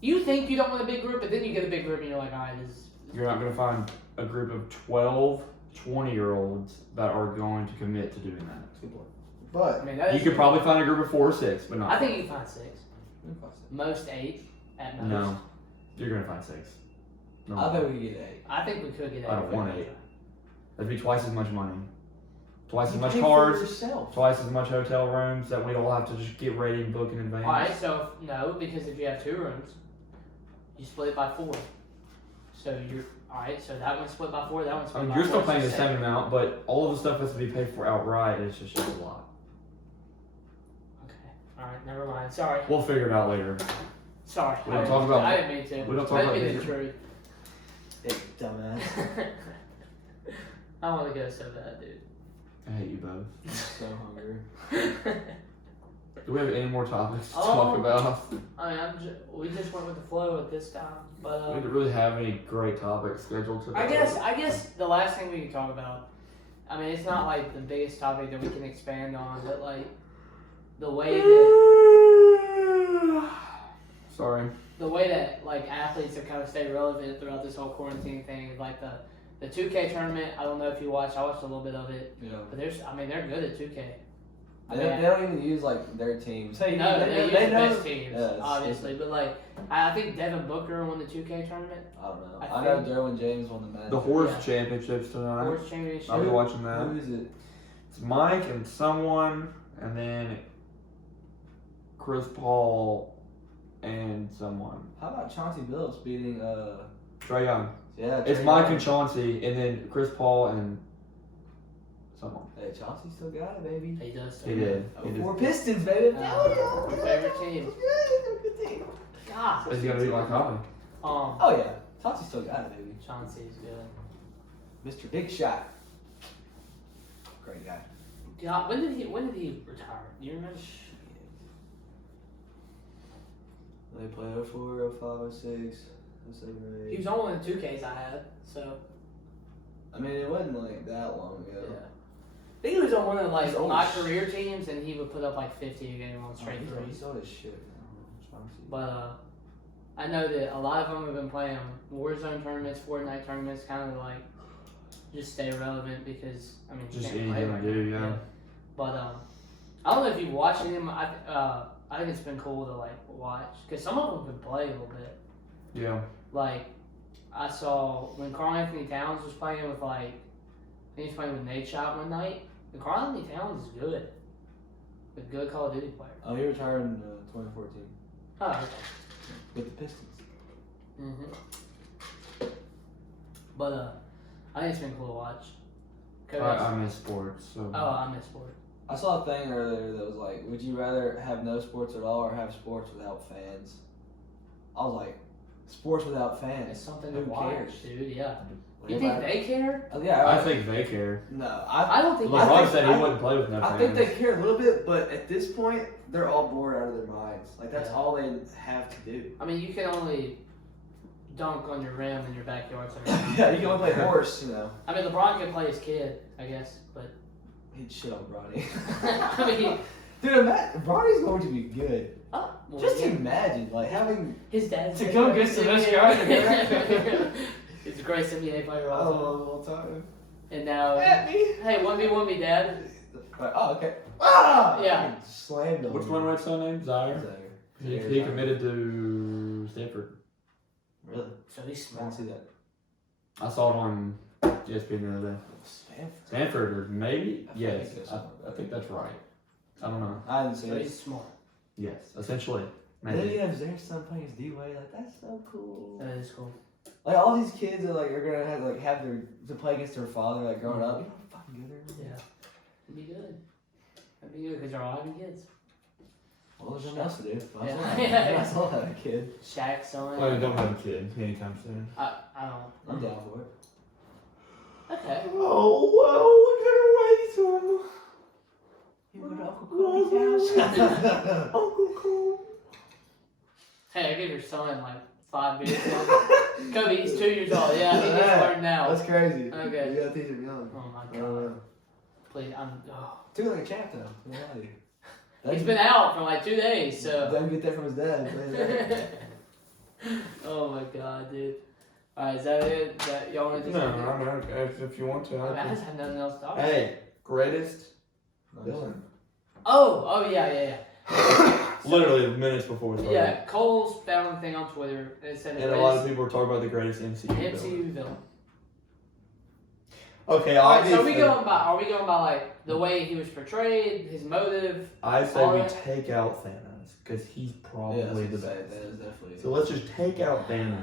You think you don't want a big group, but then you get a big group and you're like, all right, this is... You're not gonna find a group of 12, 20-year-olds that are going to commit to doing that. That's a good point. I But mean, that You is... could probably find a group of 4 or 6, but not. I think you can find 6. Most 8 at most. No, you're gonna find 6. No, I bet we could get 8. I think we could get 8. I don't want 8. That'd be twice as much money, twice as You much pay for cars, yourself. twice as much hotel rooms that we all have to just get ready and book in advance. All right, so no, because if you have 2 rooms, you split it by 4. So you're... All right, so that one's split by 4, that one's I split mean, by you're 4. still so paying the 7. same amount, but all of the stuff has to be paid for outright. It's just a lot. Okay. All right, never mind. Sorry. We'll figure it out later. Sorry. We don't talk about- I didn't mean to. we don't talk I about didn't mean this. the truth. Hey, dumbass. I want to go so bad, dude. I hate you both. I'm so hungry. Do we have any more topics to talk about? I mean, we just went with the flow at this time, but We didn't really have any great topics scheduled today. I guess the last thing we can talk about. I mean, it's not like the biggest topic that we can expand on, but like the way that like athletes have kind of stayed relevant throughout this whole quarantine thing, like the 2K tournament. I don't know if you watched. I watched a little bit of it, Yeah. but they're good at 2K. I They mean, don't even use like their teams. Hey, no, they use the best teams, Yeah, it's obviously. But like, I think Devin Booker won the 2K tournament. I don't know. I I know think- Derwin James won the match. The horse Yeah. championships tonight. Horse championship. I'll be watching that. Who is it? It's Mike and someone, and then Chris Paul and someone. How about Chauncey Billups beating Trae Young. Yeah. It's Trae Mike Young. and Chauncey, and then Chris Paul and someone. Hey, Chauncey still got it, baby. He does. He did. He did. 4 Pistons, baby. Your favorite team. Good team. God. Is he gonna beat Mike Conley? Oh yeah, Chauncey still got it, baby. Chauncey's good. Mr. Big Shot. Great guy. God, when did he retire? Do you remember? They played 04, 05, 06, 07, 08. He was on one of the 2Ks I had, so. I mean, it wasn't like that long ago. Yeah. I think he was on one of like He's old my as career teams, and he would put up like 50 a game on straight threes. He's old as shit now. But I know that a lot of them have been playing Warzone tournaments, Fortnite tournaments, kind of like just stay relevant because I mean you Just can't play anything right to do, now. yeah. But I don't know if you've watched him. I think it's been cool to like watch because some of them can play a little bit. Yeah. Like I saw when Karl Anthony Towns was playing with like I think he was playing with Nate Shot one night. And Karl Anthony Towns is good. A good Call of Duty player. Oh, he retired in 2014 Oh, okay. with the Pistons. But I think it's been cool to watch. I miss sports. So. Oh, I miss sport. I saw a thing earlier that was like, would you rather have no sports at all or have sports without fans? I was like, sports without fans. It's something Who to watch, cares? dude. Yeah. Like, You think they care? Yeah, I think they care. No, I don't think. LeBron said he wouldn't play with no I fans. think they care a little bit, but at this point, they're all bored out of their minds. Like that's Yeah. all they have to do. I mean, you can only dunk on your rim in your backyard. Yeah, you can only play horse, you know. I mean, LeBron can play his kid, I guess, but He'd shit on Bronny. I mean, dude, imagine Bronny's going to be good. well, Just yeah. imagine, like having his dad's to go against the best guy. He's a great NBA player all also. the time. And now, At me. hey, 1v1 me, Dad. Oh, okay. Ah, Yeah. fucking slammed him. Which one was his name? Zaire. He committed to Stanford. Really? So he's I don't smart. see that. I saw it on ESPN the other day. Stanford. Stanford, or maybe? I Yes. think it's I think that's right. I don't know. I didn't see So it. he's smart. Yes, essentially. And then Maybe. you have their son playing his D-Way. Like that's so cool. That is cool. Like all these kids that like are gonna have their to play against their father like growing up. You know how fucking good they're Yeah. It'd be good. It'd be good because they're all having kids. Well, there's nothing else to do. Yeah. I still have a kid. Shaq's son. Well, I don't have a kid anytime soon. I don't. I'm down for it. Okay. Oh, well, we're gonna raise him. You go to Uncle Cody's house. Uncle Cole. Hey, I gave your son like 5 beers. Kobe, he's 2 years old. Yeah, he needs to learn now. That's crazy. Okay. You gotta teach him young. Oh my god. Please, Dude, like a champ though. Yeah. He's been out for like 2 days, so. Doesn't get that from his dad. Oh my god, dude. Alright, is that it? That y'all want to do No, something? I mean, if you want to. I mean, I just have nothing else to talk about. Hey, greatest villain. Oh, yeah. Literally minutes before we started. Yeah, Cole's found a thing on Twitter and it said And a lot of people were talking about the greatest MCU villain. MCU villain. Okay, Alright, so obviously. are we going by like the way he was portrayed, his motive? I say all we that? take out Thanos because he's probably the best. That is definitely. So let's just take out Thanos.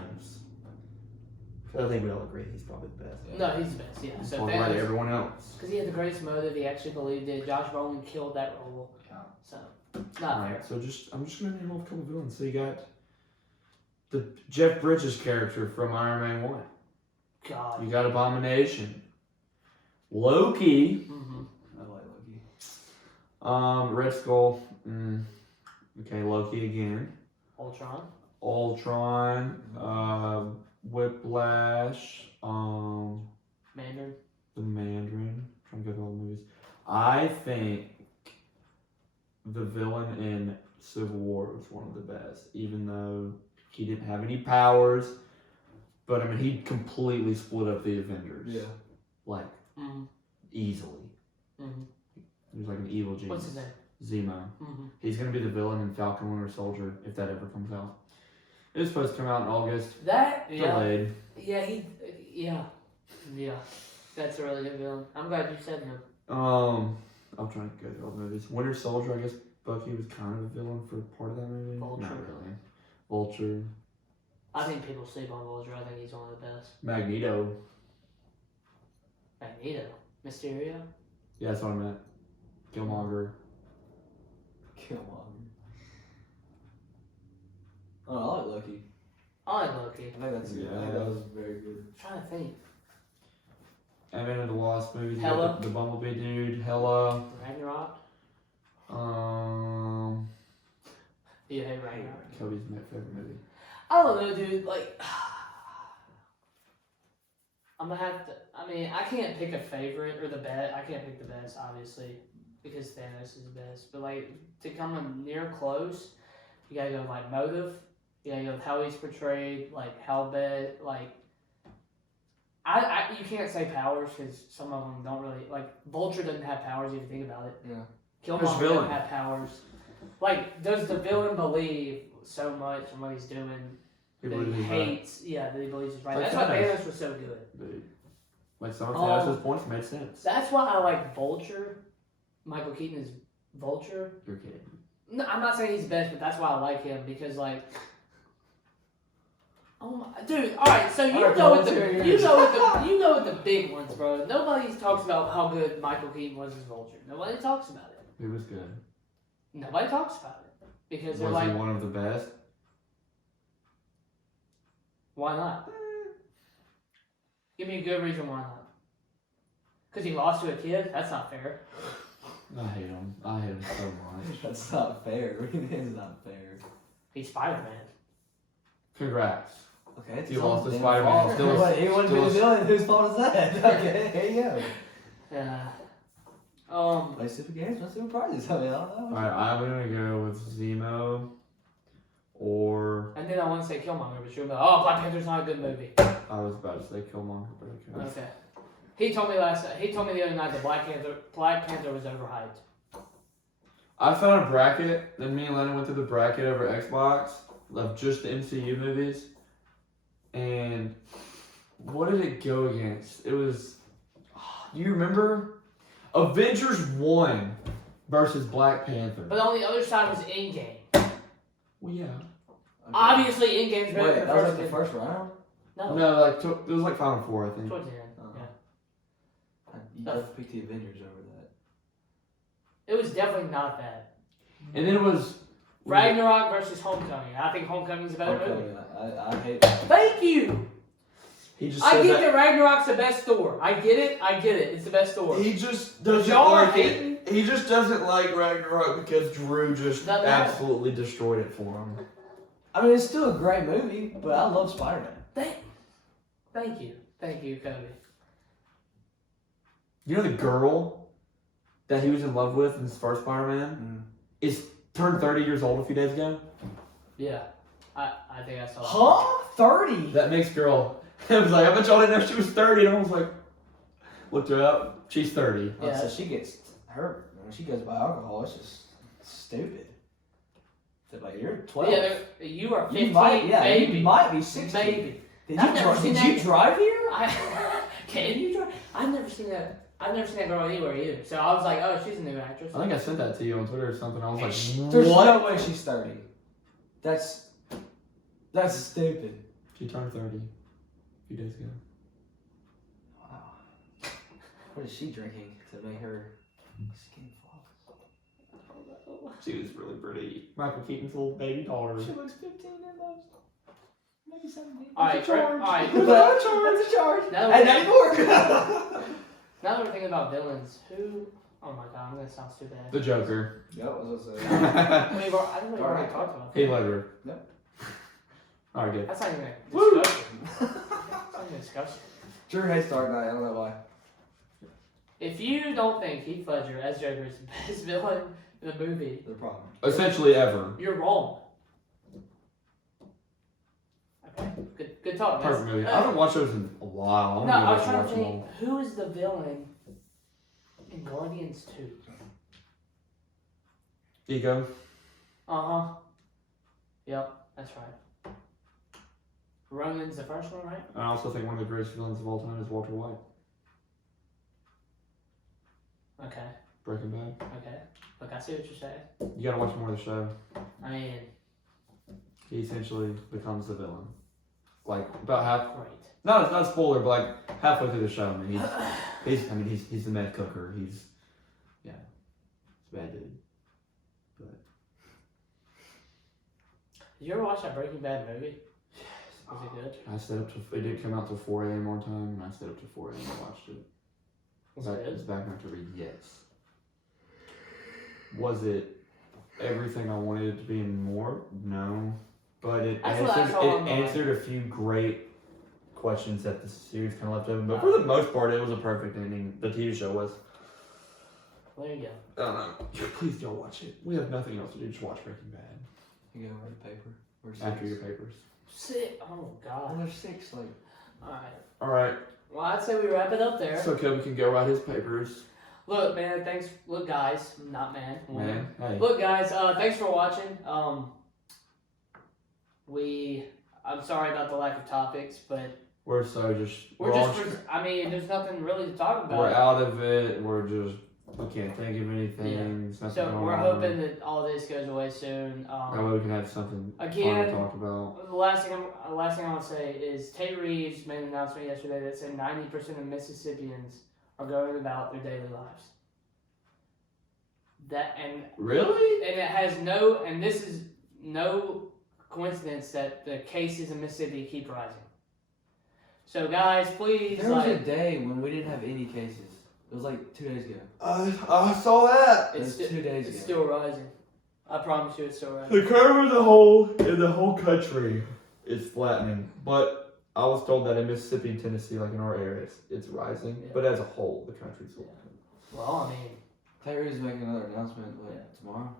I think we all agree he's probably the best. No, he's the best, yeah. So Talk about Thanos, everyone else. because he had the greatest motive, he actually believed it. Josh Brolin killed that role. Yeah. So, not Alright, so I'm just gonna name off a couple villains. So you got the Jeff Bridges character from Iron Man 1. fair. God. You got Abomination. Loki. Mm-hmm. I like Loki. Red Skull. Okay, Loki again. Ultron. Ultron. Whiplash. Mandarin. The Mandarin. Trying to go through all the movies. I think the villain in Civil War was one of the best, even though he didn't have any powers. But I mean, he completely split up the Avengers. Yeah. Like, Mm-hmm. easily. Mm-hmm. He was like an evil genius. What's his name? Zemo. Mm-hmm. He's gonna be the villain in Falcon Winter Soldier if that ever comes out. It was supposed to come out in August. That, yeah. Delayed. Yeah. That's a really good villain. I'm glad you said him. I'm trying to go through all the movies. Winter Soldier, I guess Bucky was kind of a villain for part of that movie. Vulture. Not really. Vulture. I think people sleep on Vulture. I think he's one of the best. Magneto. Magneto. Mysterio. Yeah, that's what I meant. Killmonger. Killmonger. Oh, I like Loki. I like Loki. I think that's good. I think that was very good. I'm trying to think. Ant-Man and the Wasp movies. Hella. The Bumblebee dude. Hella. Ragnarok. You hate Ragnarok. Kobe's my favorite movie. I don't know, dude. Like, I'm gonna have to. I mean, I can't pick a favorite or the best. I can't pick the best, obviously, because Thanos is the best. But like, to come in near close, you gotta go with, like, motive. You gotta go with how he's portrayed, like how bad, like. You can't say powers because some of them don't really like. Vulture doesn't have powers if you think about it. Yeah. Who's Killmonger villain? doesn't have powers. Like, does the villain believe so much in what he's doing He that believes he he's right. hates? Yeah, that he believes he's right. Like That's why Thanos. Thanos was so good. Dude. Like some of Um, Thanos' points made sense. That's why I like Vulture. Michael Keaton is Vulture. You're kidding. No, I'm not saying he's best, but that's why I like him because like. Oh my, dude! All right, so you Alright, go with let's hear the yours. you go with the big ones, bro. Nobody talks about how good Michael Keaton was as Vulture. Nobody talks about it. He was good. Nobody talks about it because they're Was like, he one of the best? why not? Give me a good reason why not. Because he lost to a kid? That's not fair. I hate him. I hate him so much. That's not fair. What do you mean it's not fair? He's Spider-Man. Congrats. Okay, it's He his lost own to damn Spider-Man. fault. Still- What, he wouldn't be still- the villain. Whose fault is that? Okay, here you go. Yeah. Play super games, win super prizes. I mean, I don't know. Alright, I'm gonna go with Zemo or And then I want to say Killmonger, but you're like, oh, Black Panther's not a good movie. I was about to say Killmonger, but okay. Okay. He told me the other night that Black Panther was overhyped. I found a bracket, then me and Lennon went through the bracket over Xbox of just the MCU movies. And what did it go against? It was, do you remember? Avengers 1 versus Black Panther. But on the other side was Endgame. Well, yeah. Okay. Obviously, Endgame's better Wait, than that was the like the first. first round? No, No, like it was like Final Four, I think. towards the end. You No. definitely picked the Avengers over that. Yeah. It was definitely not that. And then it was Ragnarok versus Homecoming. I think Homecoming's a better movie. Okay, I hate that. Thank you! He just I said get that. that Ragnarok's the best Thor. I get it. It's the best Thor. He just But doesn't y'all are like hating. it. He just doesn't like Ragnarok because Drew just Doesn't matter. absolutely destroyed it for him. I mean, it's still a great movie, but I love Spider-Man. Thank you, Kobe. You know the girl that he was in love with in his first Spider-Man is turned 30 years old a few days ago. Yeah, I think I saw. Huh? 30? That makes girl. I was like, I bet y'all didn't know she was 30, and I was like, looked her up. She's 30. Oh, Yeah. so she gets hurt when she goes by alcohol. It's just stupid. They're like, you're 12. Yeah, you are 15, you might, maybe. You might be 16. Maybe. Did I've never seen you that. drive here? Can you drive? I've never seen that girl anywhere either. So I was like, oh, she's a new actress. I think I sent that to you on Twitter or something. I was like, There's what? no way she's 30. That's stupid. She turned 30 a few days ago. Wow. What is she drinking to make her skin flawless? She was really pretty. Michael Keaton's little baby daughter. She looks 15 at most. Maybe 17. Alright, alright. That's a charge. Now Hey, that 94. now that we're thinking about villains, who? Oh my god, I'm gonna sound stupid. The Joker. Yep, I was gonna say. I think we already talked about Heath that. Ledger. Yep. Alright, good. That's not even a Woo! discussion. That's not even a discussion. Drew hates Dark Knight. I don't know why. If you don't think Heath Ledger as Joker is the best villain in the movie, The problem. Essentially ever. you're wrong. Okay, good talk, guys. Perfect movie. I haven't watched those in a while. I'm No, gonna I go was back and trying watch to them think, all. who is the villain in Guardians 2? Ego. Uh-huh. Yep, that's right. Roman's the first one, right? I also think one of the greatest villains of all time is Walter White. Okay, Breaking Bad. okay. Look, I see what you're saying. You gotta watch more of the show. I mean, He essentially becomes the villain. Like about half. great. No, it's not a spoiler, but like halfway through the show, I mean, he's the meth cooker. He's a bad dude. But Did you ever watch that Breaking Bad movie? Was it good? I stayed up till it didn't come out till 4 a.m. one time, and I stayed up till 4 a.m. and watched it. Was it It's good? back in October. Yes. Was it everything I wanted it to be and more? No, but it That's what I saw on the answered a few great questions that the series kind of left open. But for the most part, it was a perfect ending. The TV show was. There you go. I don't know. Please don't watch it. We have nothing else to do. Just watch Breaking Bad You go over the paper. Or six. after your papers. Sick. Oh Well, god. there's 6. Like, Alright. All right. Well, I'd say we wrap it up there. So Kobe can go write his papers. Look, man, thanks. Look, guys, not man. Man, hey. Look, guys, thanks for watching. I'm sorry about the lack of topics, but We're so just. I mean, there's nothing really to talk about. We're out of it. We can't think of anything. There's nothing So going we're on. hoping that all this goes away soon. That way we can have something fun Again, to talk about. the last thing I want to say is Tate Reeves made an announcement yesterday that said 90% of Mississippians are going about their daily lives. Really? And this is no coincidence that the cases in Mississippi keep rising. So guys, please, there was a day when we didn't have any cases. It was like 2 days ago. I saw that. It was 2 days it's ago. still rising. I promise you, it's still rising. The curve in the whole country is flattening, but I was told that in Mississippi and Tennessee, like in our areas, it's rising. Yeah. But as a whole, the country's flattening. Well, I mean, Tyree's making another announcement tomorrow.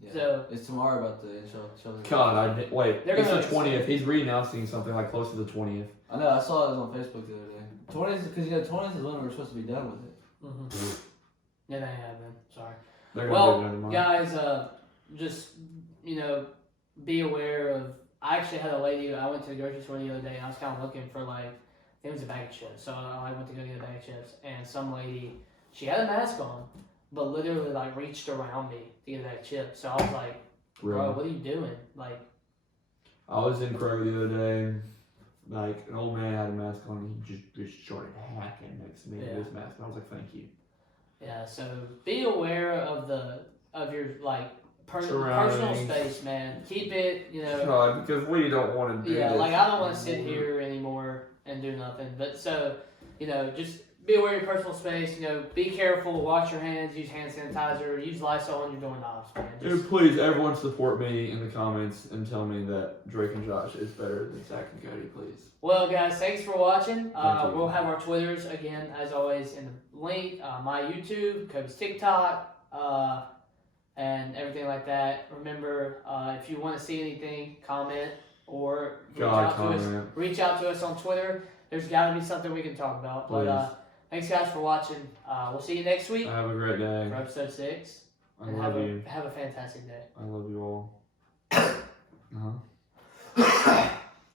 Yeah. So- it's tomorrow about the show. God, wait. They're It's gonna the 20th. He's re-announcing something like close to the 20th. I know. I saw it on Facebook the other day. 20th, because 20th is when we're supposed to be done with it. yeah, they have been. Sorry. They're gonna do it Well, another month. guys, just be aware of. I actually had a lady. I went to the grocery store the other day, and I was kind of looking for it was a bag of chips. So I went to go get a bag of chips, and some lady, she had a mask on, but literally reached around me to get a bag of chips. So I was like, "Bro, Really? what are you doing?" I was in Kroger the other day. Like, an old man had a mask on, and he just started hacking next to me with his mask. And I was like, thank you. Yeah. So be aware of your personal Surroundings. space, man. Keep it, God, because we don't want to do Yeah, this. I don't want to sit here anymore and do nothing. But so, just be aware of your personal space. Be careful. Wash your hands. Use hand sanitizer. Use Lysol on your doorknobs, man. Dude, please, everyone support me in the comments and tell me that Drake and Josh is better than Zach and Cody, please. Well, guys, thanks for watching. Thank you. We'll have our Twitters again, as always, in the link. My YouTube, Kobe's TikTok, and everything like that. Remember, if you want to see anything, comment or reach out to us on Twitter. There's got to be something we can talk about. Please. But thanks, guys, for watching. We'll see you next week Have a great day. for episode 6. I love you. Have a fantastic day. I love you all.